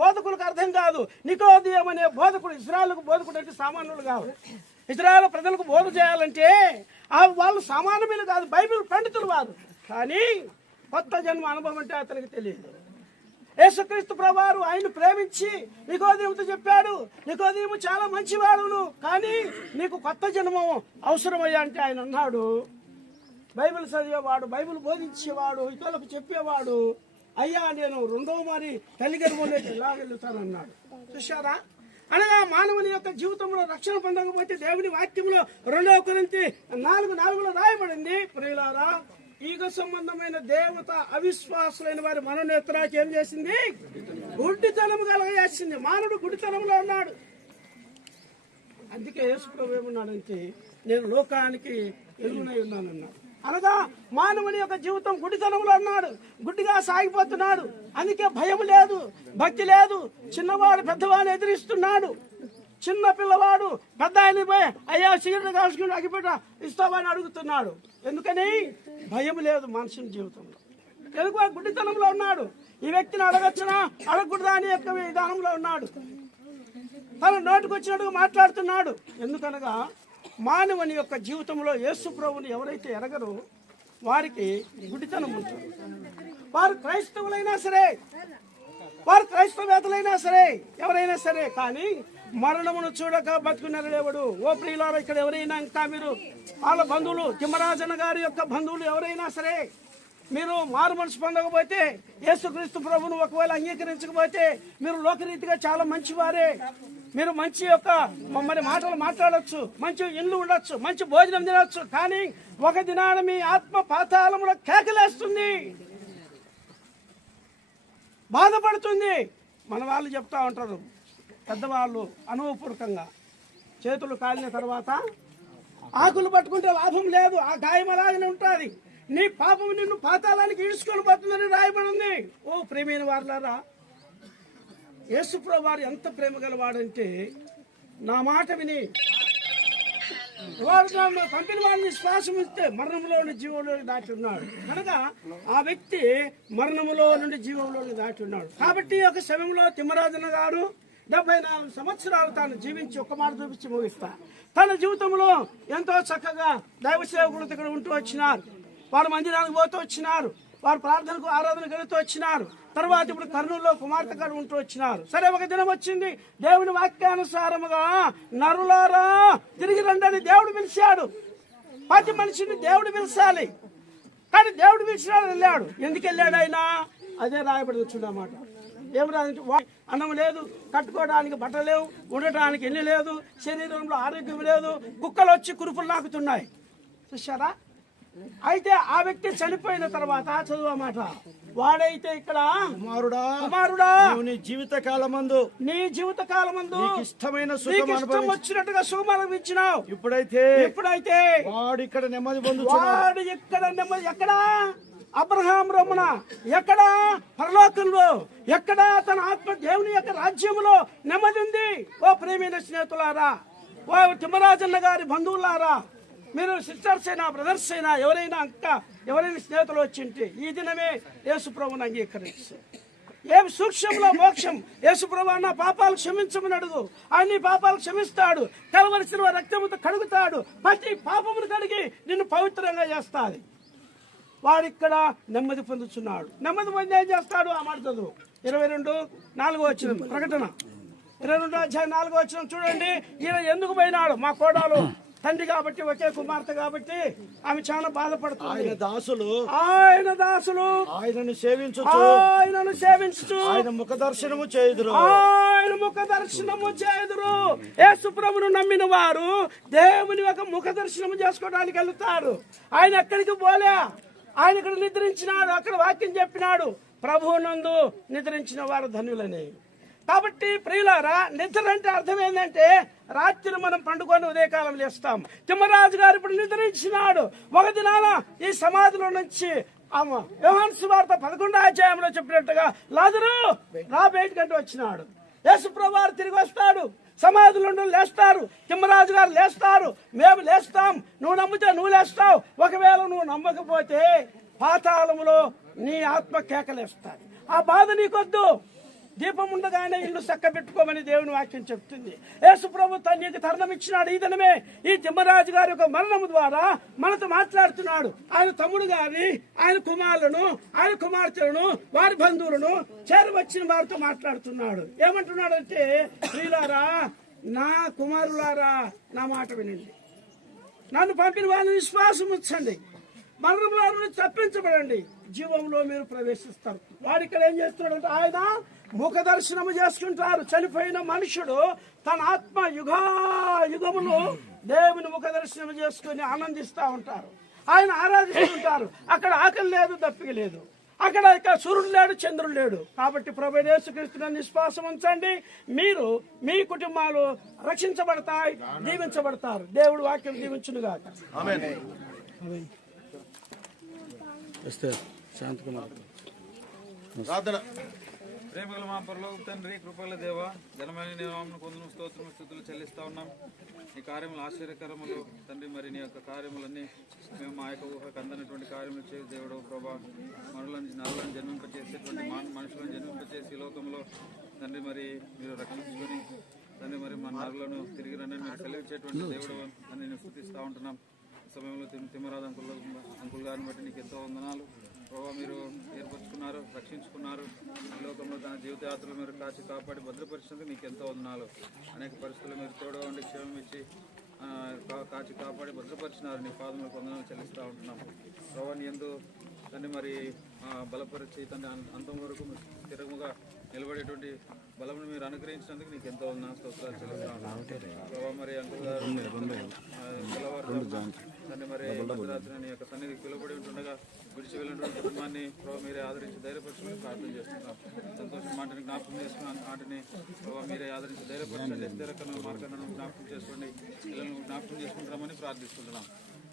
బోధకులకు అర్థం కాదు. నికోదేము అనే బోధకుడు ఇజ్రాయేలుకు బోధకుడు అంటే సామాన్యులు కాదు. ఇజ్రాయేల్ ప్రజలకు బోధ చేయాలంటే వాళ్ళు సామాన్యులు కాదు, బైబిల్ పండితులు వారు. కానీ కొత్త జన్మ అనుభవం అంటే అతనికి తెలియదు. యేసుక్రీస్తు ప్రభువారు ఆయన ప్రేమించి నికోదేముతో చెప్పాడు, నికోదేము చాలా మంచివాడు, కానీ నీకు కొత్త జన్మం అవసరమయ్యా అంటే ఆయన అన్నాడు, బైబిల్ చదివేవాడు, బైబిల్ బోధించేవాడు, ఇతరులకు చెప్పేవాడు, అయ్యా నేను రెండవ మారి తల్లి గర్భంలోకి ఎలా వెళ్తానన్నాడు. చూశారా? అనగా మానవుని యొక్క జీవితంలో రక్షణ పొందకపోతే దేవుని వాక్యంలో 2 కొరింథీ 4:4 రాయబడింది. ప్రియులారా, ఈగ సంబంధమైన దేవత అవిశ్వాసులైన వారి మనోనేత్రాకి ఏం చేసింది? గుడ్డితనము కలగజేసింది. మానవుడు గుడ్డితనంలో ఉన్నాడు. అందుకే యేసుప్రభువు ఏమన్నాడంటే, నేను లోకానికి వెలుగునై ఉన్నానన్నాడు. అనగా మానవుని యొక్క జీవితం గుడ్డితనంలో ఉన్నాడు, గుడ్డిగా సాగిపోతున్నాడు. అందుకే భయం లేదు, భక్తి లేదు. చిన్నవాడు పెద్దవాడిని ఎదిరిస్తున్నాడు. చిన్న పిల్లవాడు పెద్ద ఆయన పోయి అయ్యా సిగరెట్ కాల్చుకుని అగిపెట్ట ఇస్తావని అడుగుతున్నాడు. ఎందుకని? భయం లేదు మనుషుని జీవితంలో. ఎందుకు? గుడ్డితనంలో ఉన్నాడు. ఈ వ్యక్తిని అడగచ్చునా అడగకూడదా అని యొక్క విధానంలో ఉన్నాడు. తన నోటికి వచ్చినట్టుగా మాట్లాడుతున్నాడు. ఎందుకనగా మానవుని యొక్క జీవితంలో యేసు ప్రభువుని ఎవరైతే ఎరగరో వారికి గుడ్డితనం ఉంటుంది. వారు క్రైస్తవులైనా సరే, వారు క్రైస్తవేతలైనా సరే, ఎవరైనా సరే, కానీ మరణమును చూడక బతుకున్నారు లేవడు. ఓ ప్రియులారా, ఇక్కడ ఎవరైనా ఇంకా మీరు వాళ్ళ బంధువులు, తిమ్మరాజన్న గారి యొక్క బంధువులు ఎవరైనా సరే, మీరు మారు మనసు పొందకపోతే, యేసుక్రీస్తు ప్రభువును ఒకవేళ అంగీకరించకపోతే, మీరు లోకరీతిగా చాలా మంచివారే, మీరు మంచి యొక్క మరి మాటలు మాట్లాడచ్చు, మంచి ఇల్లు ఉండొచ్చు, మంచి భోజనం తినొచ్చు, కానీ ఒక దినాన మీ ఆత్మ పాతాళంలో కేకలేస్తుంది, బాధపడుతుంది. మన వాళ్ళు చెప్తా ఉంటారు, పెద్దవాళ్ళు అనుభవపూర్వకంగా, చేతులు కాలిన తర్వాత ఆకులు పట్టుకుంటే లాభం లేదు, ఆ గాయం అలాగనే ఉంటుంది. నీ పాపం నిన్ను పాతాళానికి ఈడ్చుకొని పోతుందని రాయబడింది. ఓ ప్రేమైన వారులారా, యేసుప్రభువు వారు ఎంత ప్రేమ గలవాడంటే, నా మాట విని వాడు పంపిన వాడిని విశ్వాసం ఇస్తే మరణంలో నుండి జీవంలోకి దాటి ఉన్నాడు. కనుక ఆ వ్యక్తి మరణములో నుండి జీవంలోకి దాటి ఉన్నాడు. కాబట్టి ఒక సమయంలో తిమ్మరాజన్న గారు 74 సంవత్సరాలు తాను జీవించి ఒక్క మాట చూపించి ముగిస్తా. తన జీవితంలో ఎంతో చక్కగా దైవ సేవకులు ఇక్కడ ఉంటూ వచ్చినారు, వారు మందిరానికి పోతూ వచ్చినారు. వారు ప్రార్థనకు ఆరాధనకు వెళుతూ వచ్చినారు. తర్వాత ఇప్పుడు కర్నూలులో కుమార్తె గారు ఉంటూ వచ్చినారు. సరే, ఒక దినం వచ్చింది, దేవుని వాక్యానుసారముగా నరులారా తిరిగి రండి దేవుడు పిలిచాడు. ప్రతి మనిషిని దేవుడు పిలిచాలి, కానీ దేవుడు పిలిచినాడు, వెళ్ళాడు. ఎందుకు వెళ్ళాడు ఆయన? అదే రాయబడి చూడమాట. ఏం రాదంటే అన్నం లేదు, కట్టుకోవడానికి బట్టలు లేవు, ఉండటానికి ఇల్లు లేదు, శరీరంలో ఆరోగ్యం లేదు, కుక్కలు వచ్చి కురుపులు నాకుతున్నాయి. చూశారా? అయితే ఆ వ్యక్తి చనిపోయిన తర్వాత చదువమాట, వాడైతే ఇక్కడ కుమారుడా నీ జీవిత కాలమందు ఇష్టమైన ఇష్టం వచ్చినట్టుగా సుఖం అనుభవించినావు. ఇప్పుడైతే వాడు ఇక్కడ నెమ్మది పొందుతున్నాడు. ఎక్కడ? అబ్రహాం రొమ్మున, ఎక్కడ? పరలోకంలో. ఎక్కడ? తన ఆత్మ దేవుని యొక్క రాజ్యంలో నెమ్మది ఉంది. ఓ ప్రేమైన స్నేహితులారా, ఓ తిమ్మరాజన్న గారి బంధువులారా, మీరు సిస్టర్స్ అయినా బ్రదర్స్ అయినా ఎవరైనా ఎవరైనా స్నేహితులు వచ్చింటే ఈ దినమే యేసుప్రభుని అంగీకరించు. ఏం సూక్ష్మంలో మోక్షం. యేసుప్రభు నా పాపాలు క్షమించమని అడుగు, ఆయన పాపాలు క్షమిస్తాడు. కలవలసిన రక్తముతో కడుగుతాడు. ప్రతి పాపమును కడిగి నిన్ను పవిత్రంగా చేస్తాడు. వాడిక్కడ నెమ్మది పొందుతున్నాడు. నెమ్మది పొంది ఏం చేస్తాడు? ఆ మాట చదువు. 22:4 ప్రకటన 22:4 చూడండి. ఈయన ఎందుకు పోయినాడు? మా కోడాలు తండ్రి కాబట్టి, ఒకే కుమార్తె కాబట్టి ఆమె చాలా బాధపడుతుంది. ఆయన దాసులు ఆయనను సేవించు, ఆయన ముఖ దర్శనము చేయుదురు. యేసు ప్రభువును నమ్మిన వారు దేవుని ఒక ముఖ దర్శనము చేసుకోవడానికి వెళ్తారు. ఆయన ఎక్కడికి పోలే, ఆయన ఇక్కడ నిద్రించినాడు. అక్కడ వాక్యం చెప్పినాడు, ప్రభువునందు నిద్రించిన వారు ధన్యులని. కాబట్టి ప్రియులారా, నిద్ర అంటే అర్థం ఏంటంటే రాత్రి మనం పండుకొని ఉదయకాలం లేస్తాం. తిమ్మరాజు గారు ఇప్పుడు నిద్రించినాడు. ఒక దినాన ఈ సమాధిలో నుంచి యోహాను సువార్త 11వ అధ్యాయంలో చెప్పినట్టుగా లాజరు రా బయటకంటూ వచ్చినాడు. యేసుప్రభువు వారు తిరిగి వస్తాడు. సమాధులు లేస్తారు, తిమ్మరాజు గారు లేస్తారు, మేము లేస్తాం. నువ్వు నమ్మితే నువ్వు లేస్తావు. ఒకవేళ నువ్వు నమ్మకపోతే పాతాళములో నీ ఆత్మ కేకలేస్తాడు. ఆ బాధ నీకొద్దు. దీపం ఉండగానే ఇల్లు చక్క పెట్టుకోమని దేవుని వాక్యం చెప్తుంది. యేసుప్రభు తనకి తరుణం ఇచ్చినాడు. ఈ దినమే ఈ తిమ్మరాజు గారి యొక్క మరణము ద్వారా మనతో మాట్లాడుతున్నాడు. ఆయన తమ్ముడు గారిని, ఆయన కుమారులను, ఆయన కుమార్తెలను, వారి బంధువులను చేరవచ్చిన వారితో మాట్లాడుతున్నాడు. ఏమంటున్నాడంటే, ప్రియులారా, నా కుమారులారా, నా మాట వినండి, నన్ను పంపిన వాళ్ళని విశ్వాసం ఉంచండి, మరణంలో నుంచి తప్పించబడండి, జీవంలో మీరు ప్రవేశిస్తారు. వాడు ఇక్కడ ఏం చేస్తున్నాడంటే ఆయన ముఖ దర్శనము చేసుకుంటారు. చనిపోయిన మనుషుడు తన ఆత్మ యుగములు దేవుని ముఖ దర్శనం చేసుకుని ఆనందిస్తూ ఉంటారు. ఆయన ఆరాధిస్తుంటారు. అక్కడ ఆకలి లేదు, దప్పిక లేదు. అక్కడ సూర్యుడు లేడు, చంద్రుడు లేడు. కాబట్టి ప్రభువైన యేసుక్రీస్తుని విశ్వాసం ఉంచండి, మీరు మీ కుటుంబాలు రక్షించబడతాయి, దీవించబడతారు. దేవుడు వాక్యం దీవించునుగాక. ఆమేన్. ప్రార్థన. ప్రేమగల మా పరలోక తండ్రి, కృపల దేవ, ఘనమైన నీ నామమును కొందరు స్తోత్రము స్తుతులు చెల్లిస్తా ఉన్నాం. నీ కార్యములు ఆశ్చర్యకరములు తండ్రి. మరి నీ యొక్క కార్యములన్నీ మేము మా యొక్క ఊహకు అందనటువంటి కార్యములు చేసి దేవుడు ప్రభా, నరులను జన్మింపచేసేటువంటి మనుషులను జన్మింపచేసి ఈ లోకంలో తండ్రి మరి మీరు రక్షించుకొని తండ్రి మరి మన నరులను తిరిగి రండి మీరు సెలవిచ్చేటువంటి దేవుడు అని నేను స్తుతిస్తూ ఉంటున్నాం. సమయంలో తిమ్మరాజు అంకుల్ గారిని బట్టి నీకు ఎంతో వందనాలు ప్రభావ. మీరు ఏర్పరచుకున్నారు, రక్షించుకున్నారు. ఈ లోకంలో తన జీవితయాత్రలు మీరు కాచి కాపాడి భద్రపరిచినందుకు నీకు ఎంతో వందనాలు. అనేక పరిస్థితులు మీరు తోడుగా ఉండి క్షేమం ఇచ్చి కాచి కాపాడి భద్రపరిచినారు. నీ పాదములకు వందనాలు చెల్లిస్తూ ఉంటున్నాం ప్రభావ. నీ ఎందు తండ్రి మరి బలపరిచి తండ్రి అంతం వరకు స్థిరముగా నిలబడేటువంటి బలమును మీరు అనుగ్రహించినందుకు నీకు ఎంతో వందనాలు స్తోత్రాలు చెల్లిస్తూ ఉన్నాం ప్రభావ. మరి అంకుల్ గారు తండ్రి మరి భద్రాత్రి నీ యొక్క సన్నిధికి పిలువబడి ఉంటుండగా విడిచి వెళ్ళినటువంటి కుటుంబాన్ని ప్రభావ మీరే ఆదరించి ధైర్యపరచుకుని ప్రార్థన చేస్తున్నాం. సంతోషం మాటని జ్ఞాపకం చేసుకున్నాను, నాటిని ప్రభావ మీరే ఆదరించి ధైర్యపరచండి. స్థిరకరణ మార్గాలను జ్ఞాపకం చేసుకోండి, పిల్లలను జ్ఞాపకం చేసుకుంటామని ప్రార్థిస్తున్నాం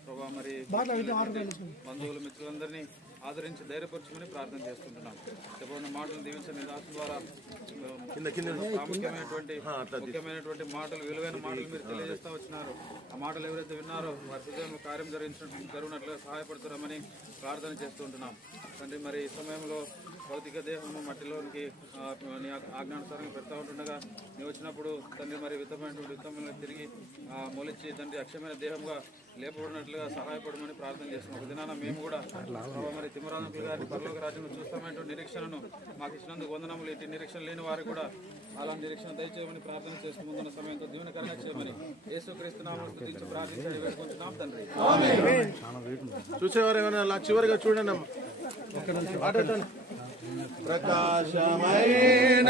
ప్రభావ. మరి బంధువులు మిత్రులందరినీ ఆదరించి ధైర్యపరచమని ప్రార్థన చేస్తుంటున్నాం. చెప్పబడిన మాటలు దీవించండి. దాని ద్వారా ముఖ్యమైనటువంటి మాటలు, విలువైన మాటలు మీరు తెలియజేస్తూ వచ్చినారు. ఆ మాటలు ఎవరైతే విన్నారో వారి హృదయంలో కార్యం జరుగునట్లుగా సహాయపడుతున్నామని ప్రార్థన చేస్తుంటున్నాం. తండ్రి మరి ఈ సమయంలో భౌతిక దేహము మట్టిలోనికి నీ ఆజ్ఞానుసారంగా పెడతా ఉంటుండగా నీ వచ్చినప్పుడు తండ్రి మరి విత్తమైన తిరిగి మొలిచి తండ్రి అక్షయమైన దేహంగా లేపబడినట్లుగా సహాయపడమని ప్రార్థన చేస్తున్నాం. ఒక దినాన మేము కూడా మరి తిమ్మరాజంకులు గారి పరలోక రాజ్యంలో చూస్తామంటూ నిరీక్షణను మాకు ఇచ్చినందుకు వందనములు. ఇటు నిరీక్షణ లేని వారు కూడా అలాంటి నిరీక్షణ దయచేయమని ప్రార్థన చేస్తూ ముందున్న సమయంతో దీవెనకరంగా చేయమని యేసుక్రీస్తు నామములో స్తుతించి ప్రార్థించి వేడుకుంటున్నాం తండ్రి. చూసేవారు ఏమైనా చివరిగా చూడండి అమ్మ. ప్రకాశమైన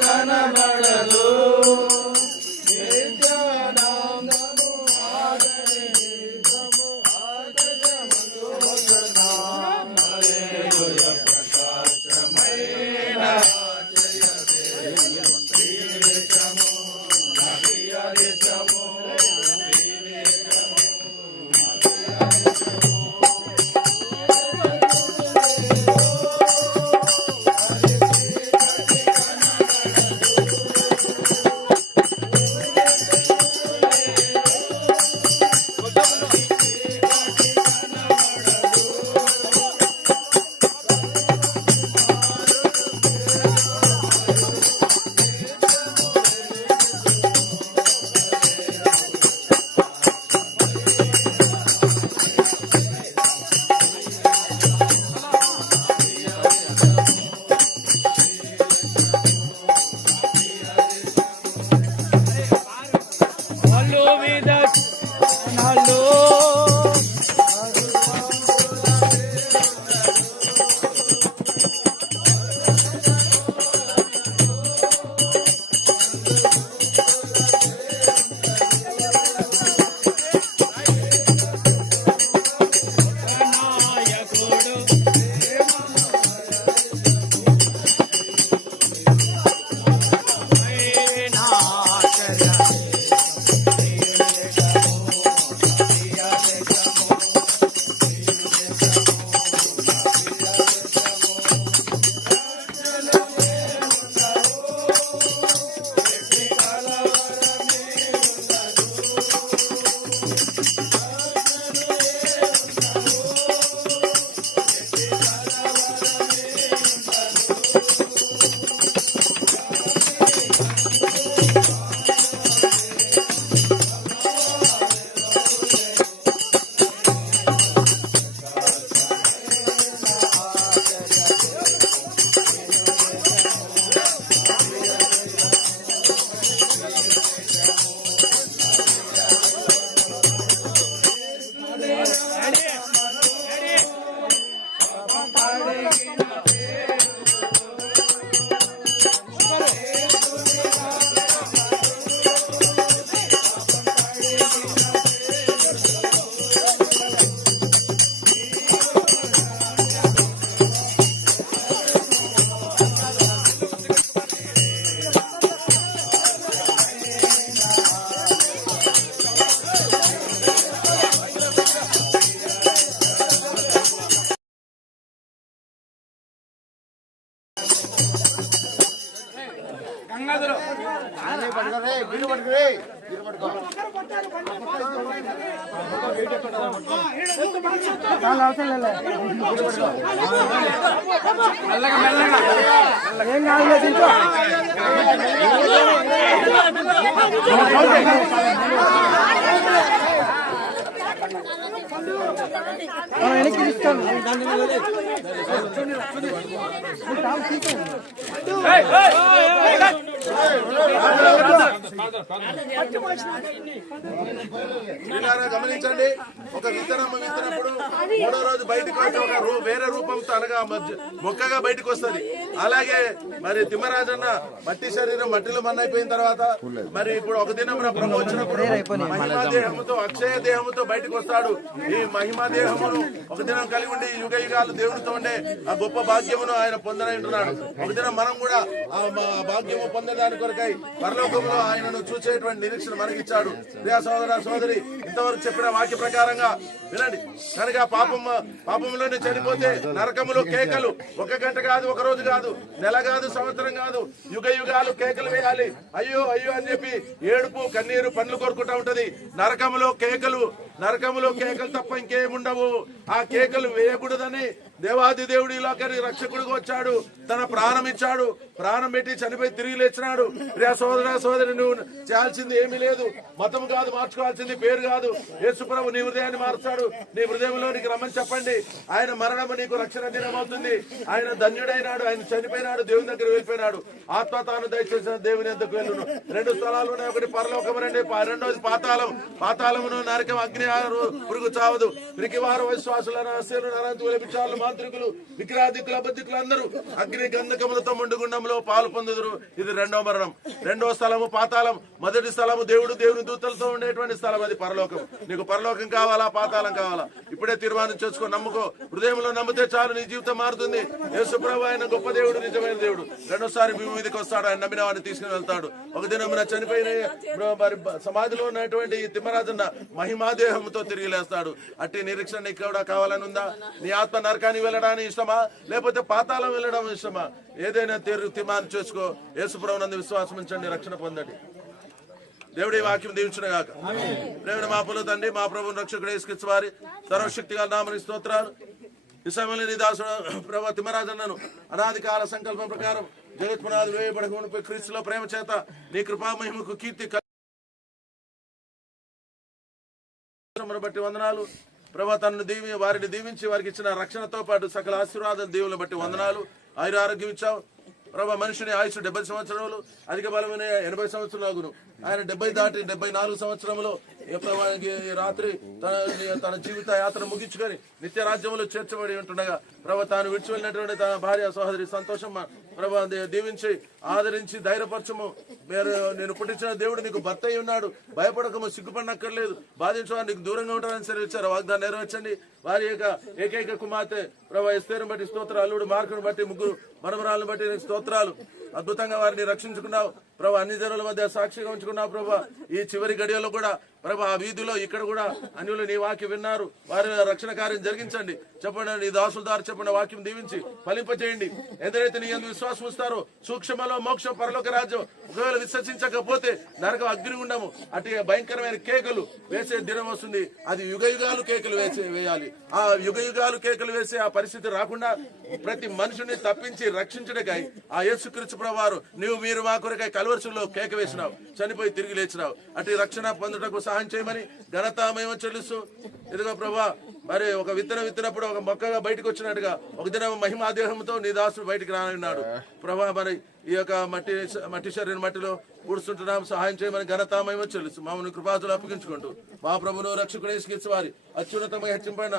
కనబడదు గమనించండి, ఒక విత్తనం విత్తనప్పుడు మూడో రోజు బయటకు వచ్చి ఒక వేరే రూపంతో అనగా మొక్కగా బయటకు వస్తుంది. అలాగే మరి తిమ్మరాజన్న మట్టి శరీరం మట్టిలో మన్నైపోయిన తర్వాత మరి ఇప్పుడు ఒక దినం ప్రభు వచ్చినప్పుడు మహిమా దేహముతో అక్షయ దేహముతో బయటకు వస్తాడు. ఈ మహిమా దేహమును ఒక దినం కలిగి ఉండి యుగ యుగాలు దేవుడితో ఉండే ఆ గొప్ప భాగ్యమును ఆయన పొందనంటున్నాడు. ఒక దినం మనం కూడా ఆ భాగ్యము పొంద వెళ్ళిన దాని కొరకై పరలోకంలో ఆయనను చూసేటువంటి నిరీక్షణ మనకిచ్చాడు. ప్రియ సోదర సోదరి, ఇంతవరకు చెప్పిన వాక్య ప్రకారంగా వినండి. కనుక పాపంలోనే చనిపోతే నరకములో కేకలు 1 గంట కాదు, 1 రోజు కాదు, నెల కాదు, సంవత్సరం కాదు, యుగ యుగాలు కేకలు వేయాలి. అయ్యో అయ్యో అని చెప్పి ఏడుపు కన్నీరు పండ్లు కొరుకుంటా ఉంటది. నరకములో కేకలు తప్ప ఇంకేముండవు. ఆ కేకలు వేయకూడదని దేవాది దేవుడు ఇలాకరి రక్షకుడిగా వచ్చాడు, తన ప్రాణం ఇచ్చాడు, ప్రాణం పెట్టి చనిపోయి తిరిగి లేచినాడు. ప్రియ సోదర సోదరి, నువ్వు చేయాల్సింది ఏమీ లేదు. మతం కాదు మార్చుకోవాల్సింది, పేరు కాదు. యేసుప్రభు నీ హృదయాన్ని మార్చాడు. నీ హృదయంలో నీకు రమ్మని చెప్పండి. ఆయన మరణము నీకు రక్షణ దినం అవుతుంది. ఆయన ధన్యుడైనాడు, ఆయన చనిపోయినాడు, దేవుని దగ్గర వెళ్ళిపోయినాడు. ఆత్మ తాను దయచేసిన దేవుని ఎందుకు వెళ్ళును. 2 స్థలాలు ఉన్నాయి. ఒకటి పరలోకం, రెండోది పాతాళమును నరకం, అగ్ని పురుగు చావదు. పిరికివారు, విశ్వాసుల రహస్యాలు, నరాంతుల విచారాలు, మాంత్రికులు, విగ్రహాదికులు, అబద్ధికులు అందరూ అగ్ని గంధకములతో మండుగుండంలో పాలు పొందుదురు. ఇది 2వ మరణం. 2వ స్థలము పాతాళం. మొదటి స్థలము దేవుని దూతలతో ఉండేటువంటి స్థలం, అది పరలోకం. నీకు పరలోకం కావాలా, పాతాళం కావాలా? ఇప్పుడే తీర్మానం చేసుకో, నమ్ముకో. హృదయంలో నమ్మితే చాలు, నీ జీవితం మారుతుంది. యేసుప్రభు ఆయన గొప్ప దేవుడు, నిజమైన దేవుడు. 2వసారి భూమి మీదకి వస్తాడు. ఆయన నమ్మిన వాడిని తీసుకుని వెళ్తాడు. ఒక దినమున చనిపోయిన మరి సమాధిలో ఉన్నటువంటి ఈ తిమ్మరాజన్న మహిమాదేహంతో తిరిగి లేస్తాడు. అట్టి నిరీక్షణ నీకు కూడా కావాలని ఉందా? నీ ఆత్మ నరకానికి వెళ్ళడానికి ఇష్టమా, లేకపోతే పాతాళం వెళ్ళడం ఇష్టమా? ఏదైనా తీర్మానం చేసుకో. యేసుప్రభు నందు విశ్వాసం ఉంచండి, రక్షణ పొందండి. దేవుడి వాక్యం దీవించును గాక. ప్రేమ మా పొల తండ్రి, మా ప్రభువుని రక్షకుడు యేసుక్రీస్తు వారి సర్వశక్తిగా నామని స్తోత్రాలు. ఈ సమయంలో నీ దాసుడు ప్రభు తిమ్మరాజన్నను అనాది కాల సంకల్పం ప్రకారం జగత్పునాథులు వేయబడక క్రీస్తులో ప్రేమ చేత నీ కృపామహిమకు కీర్తి బట్టి వందనాలు ప్రభు. తనను వారిని దీవించి వారికి ఇచ్చిన రక్షణతో పాటు సకల ఆశీర్వాదాలు దేవులను బట్టి వందనాలు. ఆయురారోగ్యం ఇచ్చావు ప్రభా. మనిషిని ఆయుష్ 70 సంవత్సరములు, అధిక బలమైన 80 సంవత్సరాలు. ఆయన 70 దాటి 74 సంవత్సరంలో రాత్రి తన జీవిత యాత్ర ముగించుకొని నిత్య రాజ్యంలో చేర్చబడి ఉంటుండగా ప్రభా తాను విడిచి వెళ్ళినటువంటి తన భార్య సహోదరి సంతోషమ్మ ప్రభా దీవించి ఆదరించి ధైర్యపరచము. నేను పుట్టించిన దేవుడు నీకు భర్త అయి ఉన్నాడు, భయపడకము, సిగ్గుపడనక్కర్లేదు, బాధించడం నీకు దూరంగా ఉంటారని సెలవిచ్చారు. వాగ్దానం నెరవేర్చండి. వారి యొక్క ఏకైక కుమార్తె ప్రభా ఎస్తేరును బట్టి స్తోత్రాలు, అల్లుడు మార్కును బట్టి 3 మనమరాలను బట్టి స్తోత్రాలు. అద్భుతంగా వారిని రక్షించుకున్నావు ప్రభా. అన్ని జనుల మధ్య సాక్షిగా ఉంచుకున్నావు ప్రభా. ఈ చివరి గడియలో కూడా ప్రభా ఆ వీధిలో ఇక్కడ కూడా అన్యులు నీ వాక్యం విన్నారు. వారి రక్షణ కార్యం జరిగించండి. చెప్పండి, నీ దాసుల ద్వారా చెప్పండి, వాక్యం దీవించి ఫలింపచేయండి. ఎందరైతే నీ యందు విశ్వాసం ఉంచుతారో సూక్ష్మలో మోక్షం, పరలోక రాజ్యం. ఒకవేళ విశ్వసించకపోతే నరకం, అగ్నిగుండము, అటు భయంకరమైన కేకలు వేసే దినం వస్తుంది. అది యుగయుగాలు కేకలు వేయాలి. ఆ యుగయుగాలు కేకలు వేసే ఆ పరిస్థితి రాకుండా ప్రతి మనుషుని తప్పించి రక్షించడకై ఆ యేసుక్రీస్తు ప్రభువారు మీరు మా కొరకై కల్వరిలో కేక వేసినావు, చనిపోయి తిరిగి లేచినావు. అటు రక్షణ పొందుటకు సహాయం చేయమని ఘనత మేము చెల్లిస్తూ ఇదిగో ప్రభా. మరి ఒక విత్తనప్పుడు ఒక మొక్కగా బయటకు వచ్చినట్టుగా ఒక దినం మహిమాదేహంతో నీ దాసుడు బయటికి రానున్నాడు ప్రభా. మరి ఈ యొక్క మట్టి శరీరం మట్టిలో కూర్చుంటున్నాం, సహాయం చేయమని ఘనత మేము చెల్లిస్తూ మమ్మల్ని కృపాదులు అప్పగించుకుంటూ మా ప్రభువును రక్షకుడు యేసుక్రీస్తు వారి అత్యున్నతంగా హెచ్చింపడిన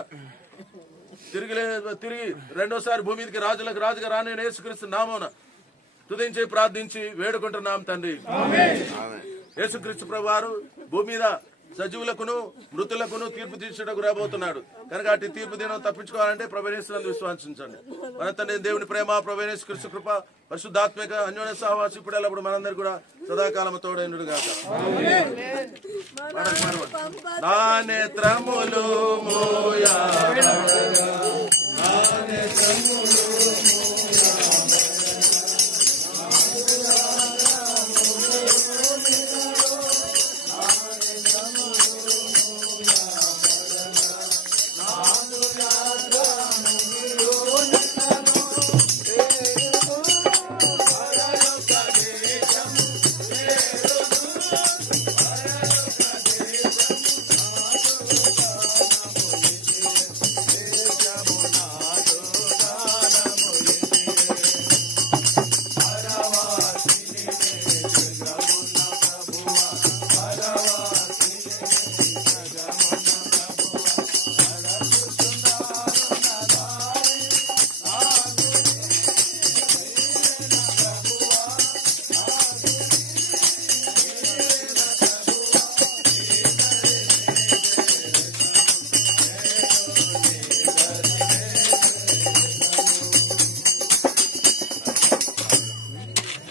తిరిగి 2వసారి భూమి మీదకి రాజులకు రాజుగా రాని యేసుక్రీస్తు నామమున స్తుతించి ప్రార్థించి వేడుకుంటున్నాం తండ్రి. యేసుక్రీస్తు ప్రభువారు భూమి మీద సజీవులకును మృతులకును తీర్పు తీర్చడానికి రాబోతున్నాడు. కనుక అటు తీర్పు దినం తప్పించుకోవాలంటే ప్రభువునందు విశ్వాసించండి. మన తండ్రి దేవుని ప్రేమ, ప్రభువైన యేసుక్రీస్తు కృప, పరిశుద్ధాత్మిక అన్యోన్య సహవాసం ఇప్పుడు ఎల్లప్పుడు మనందరూ కూడా సదాకాలం తోడైనడు గాక. నా నేత్రములు మోయా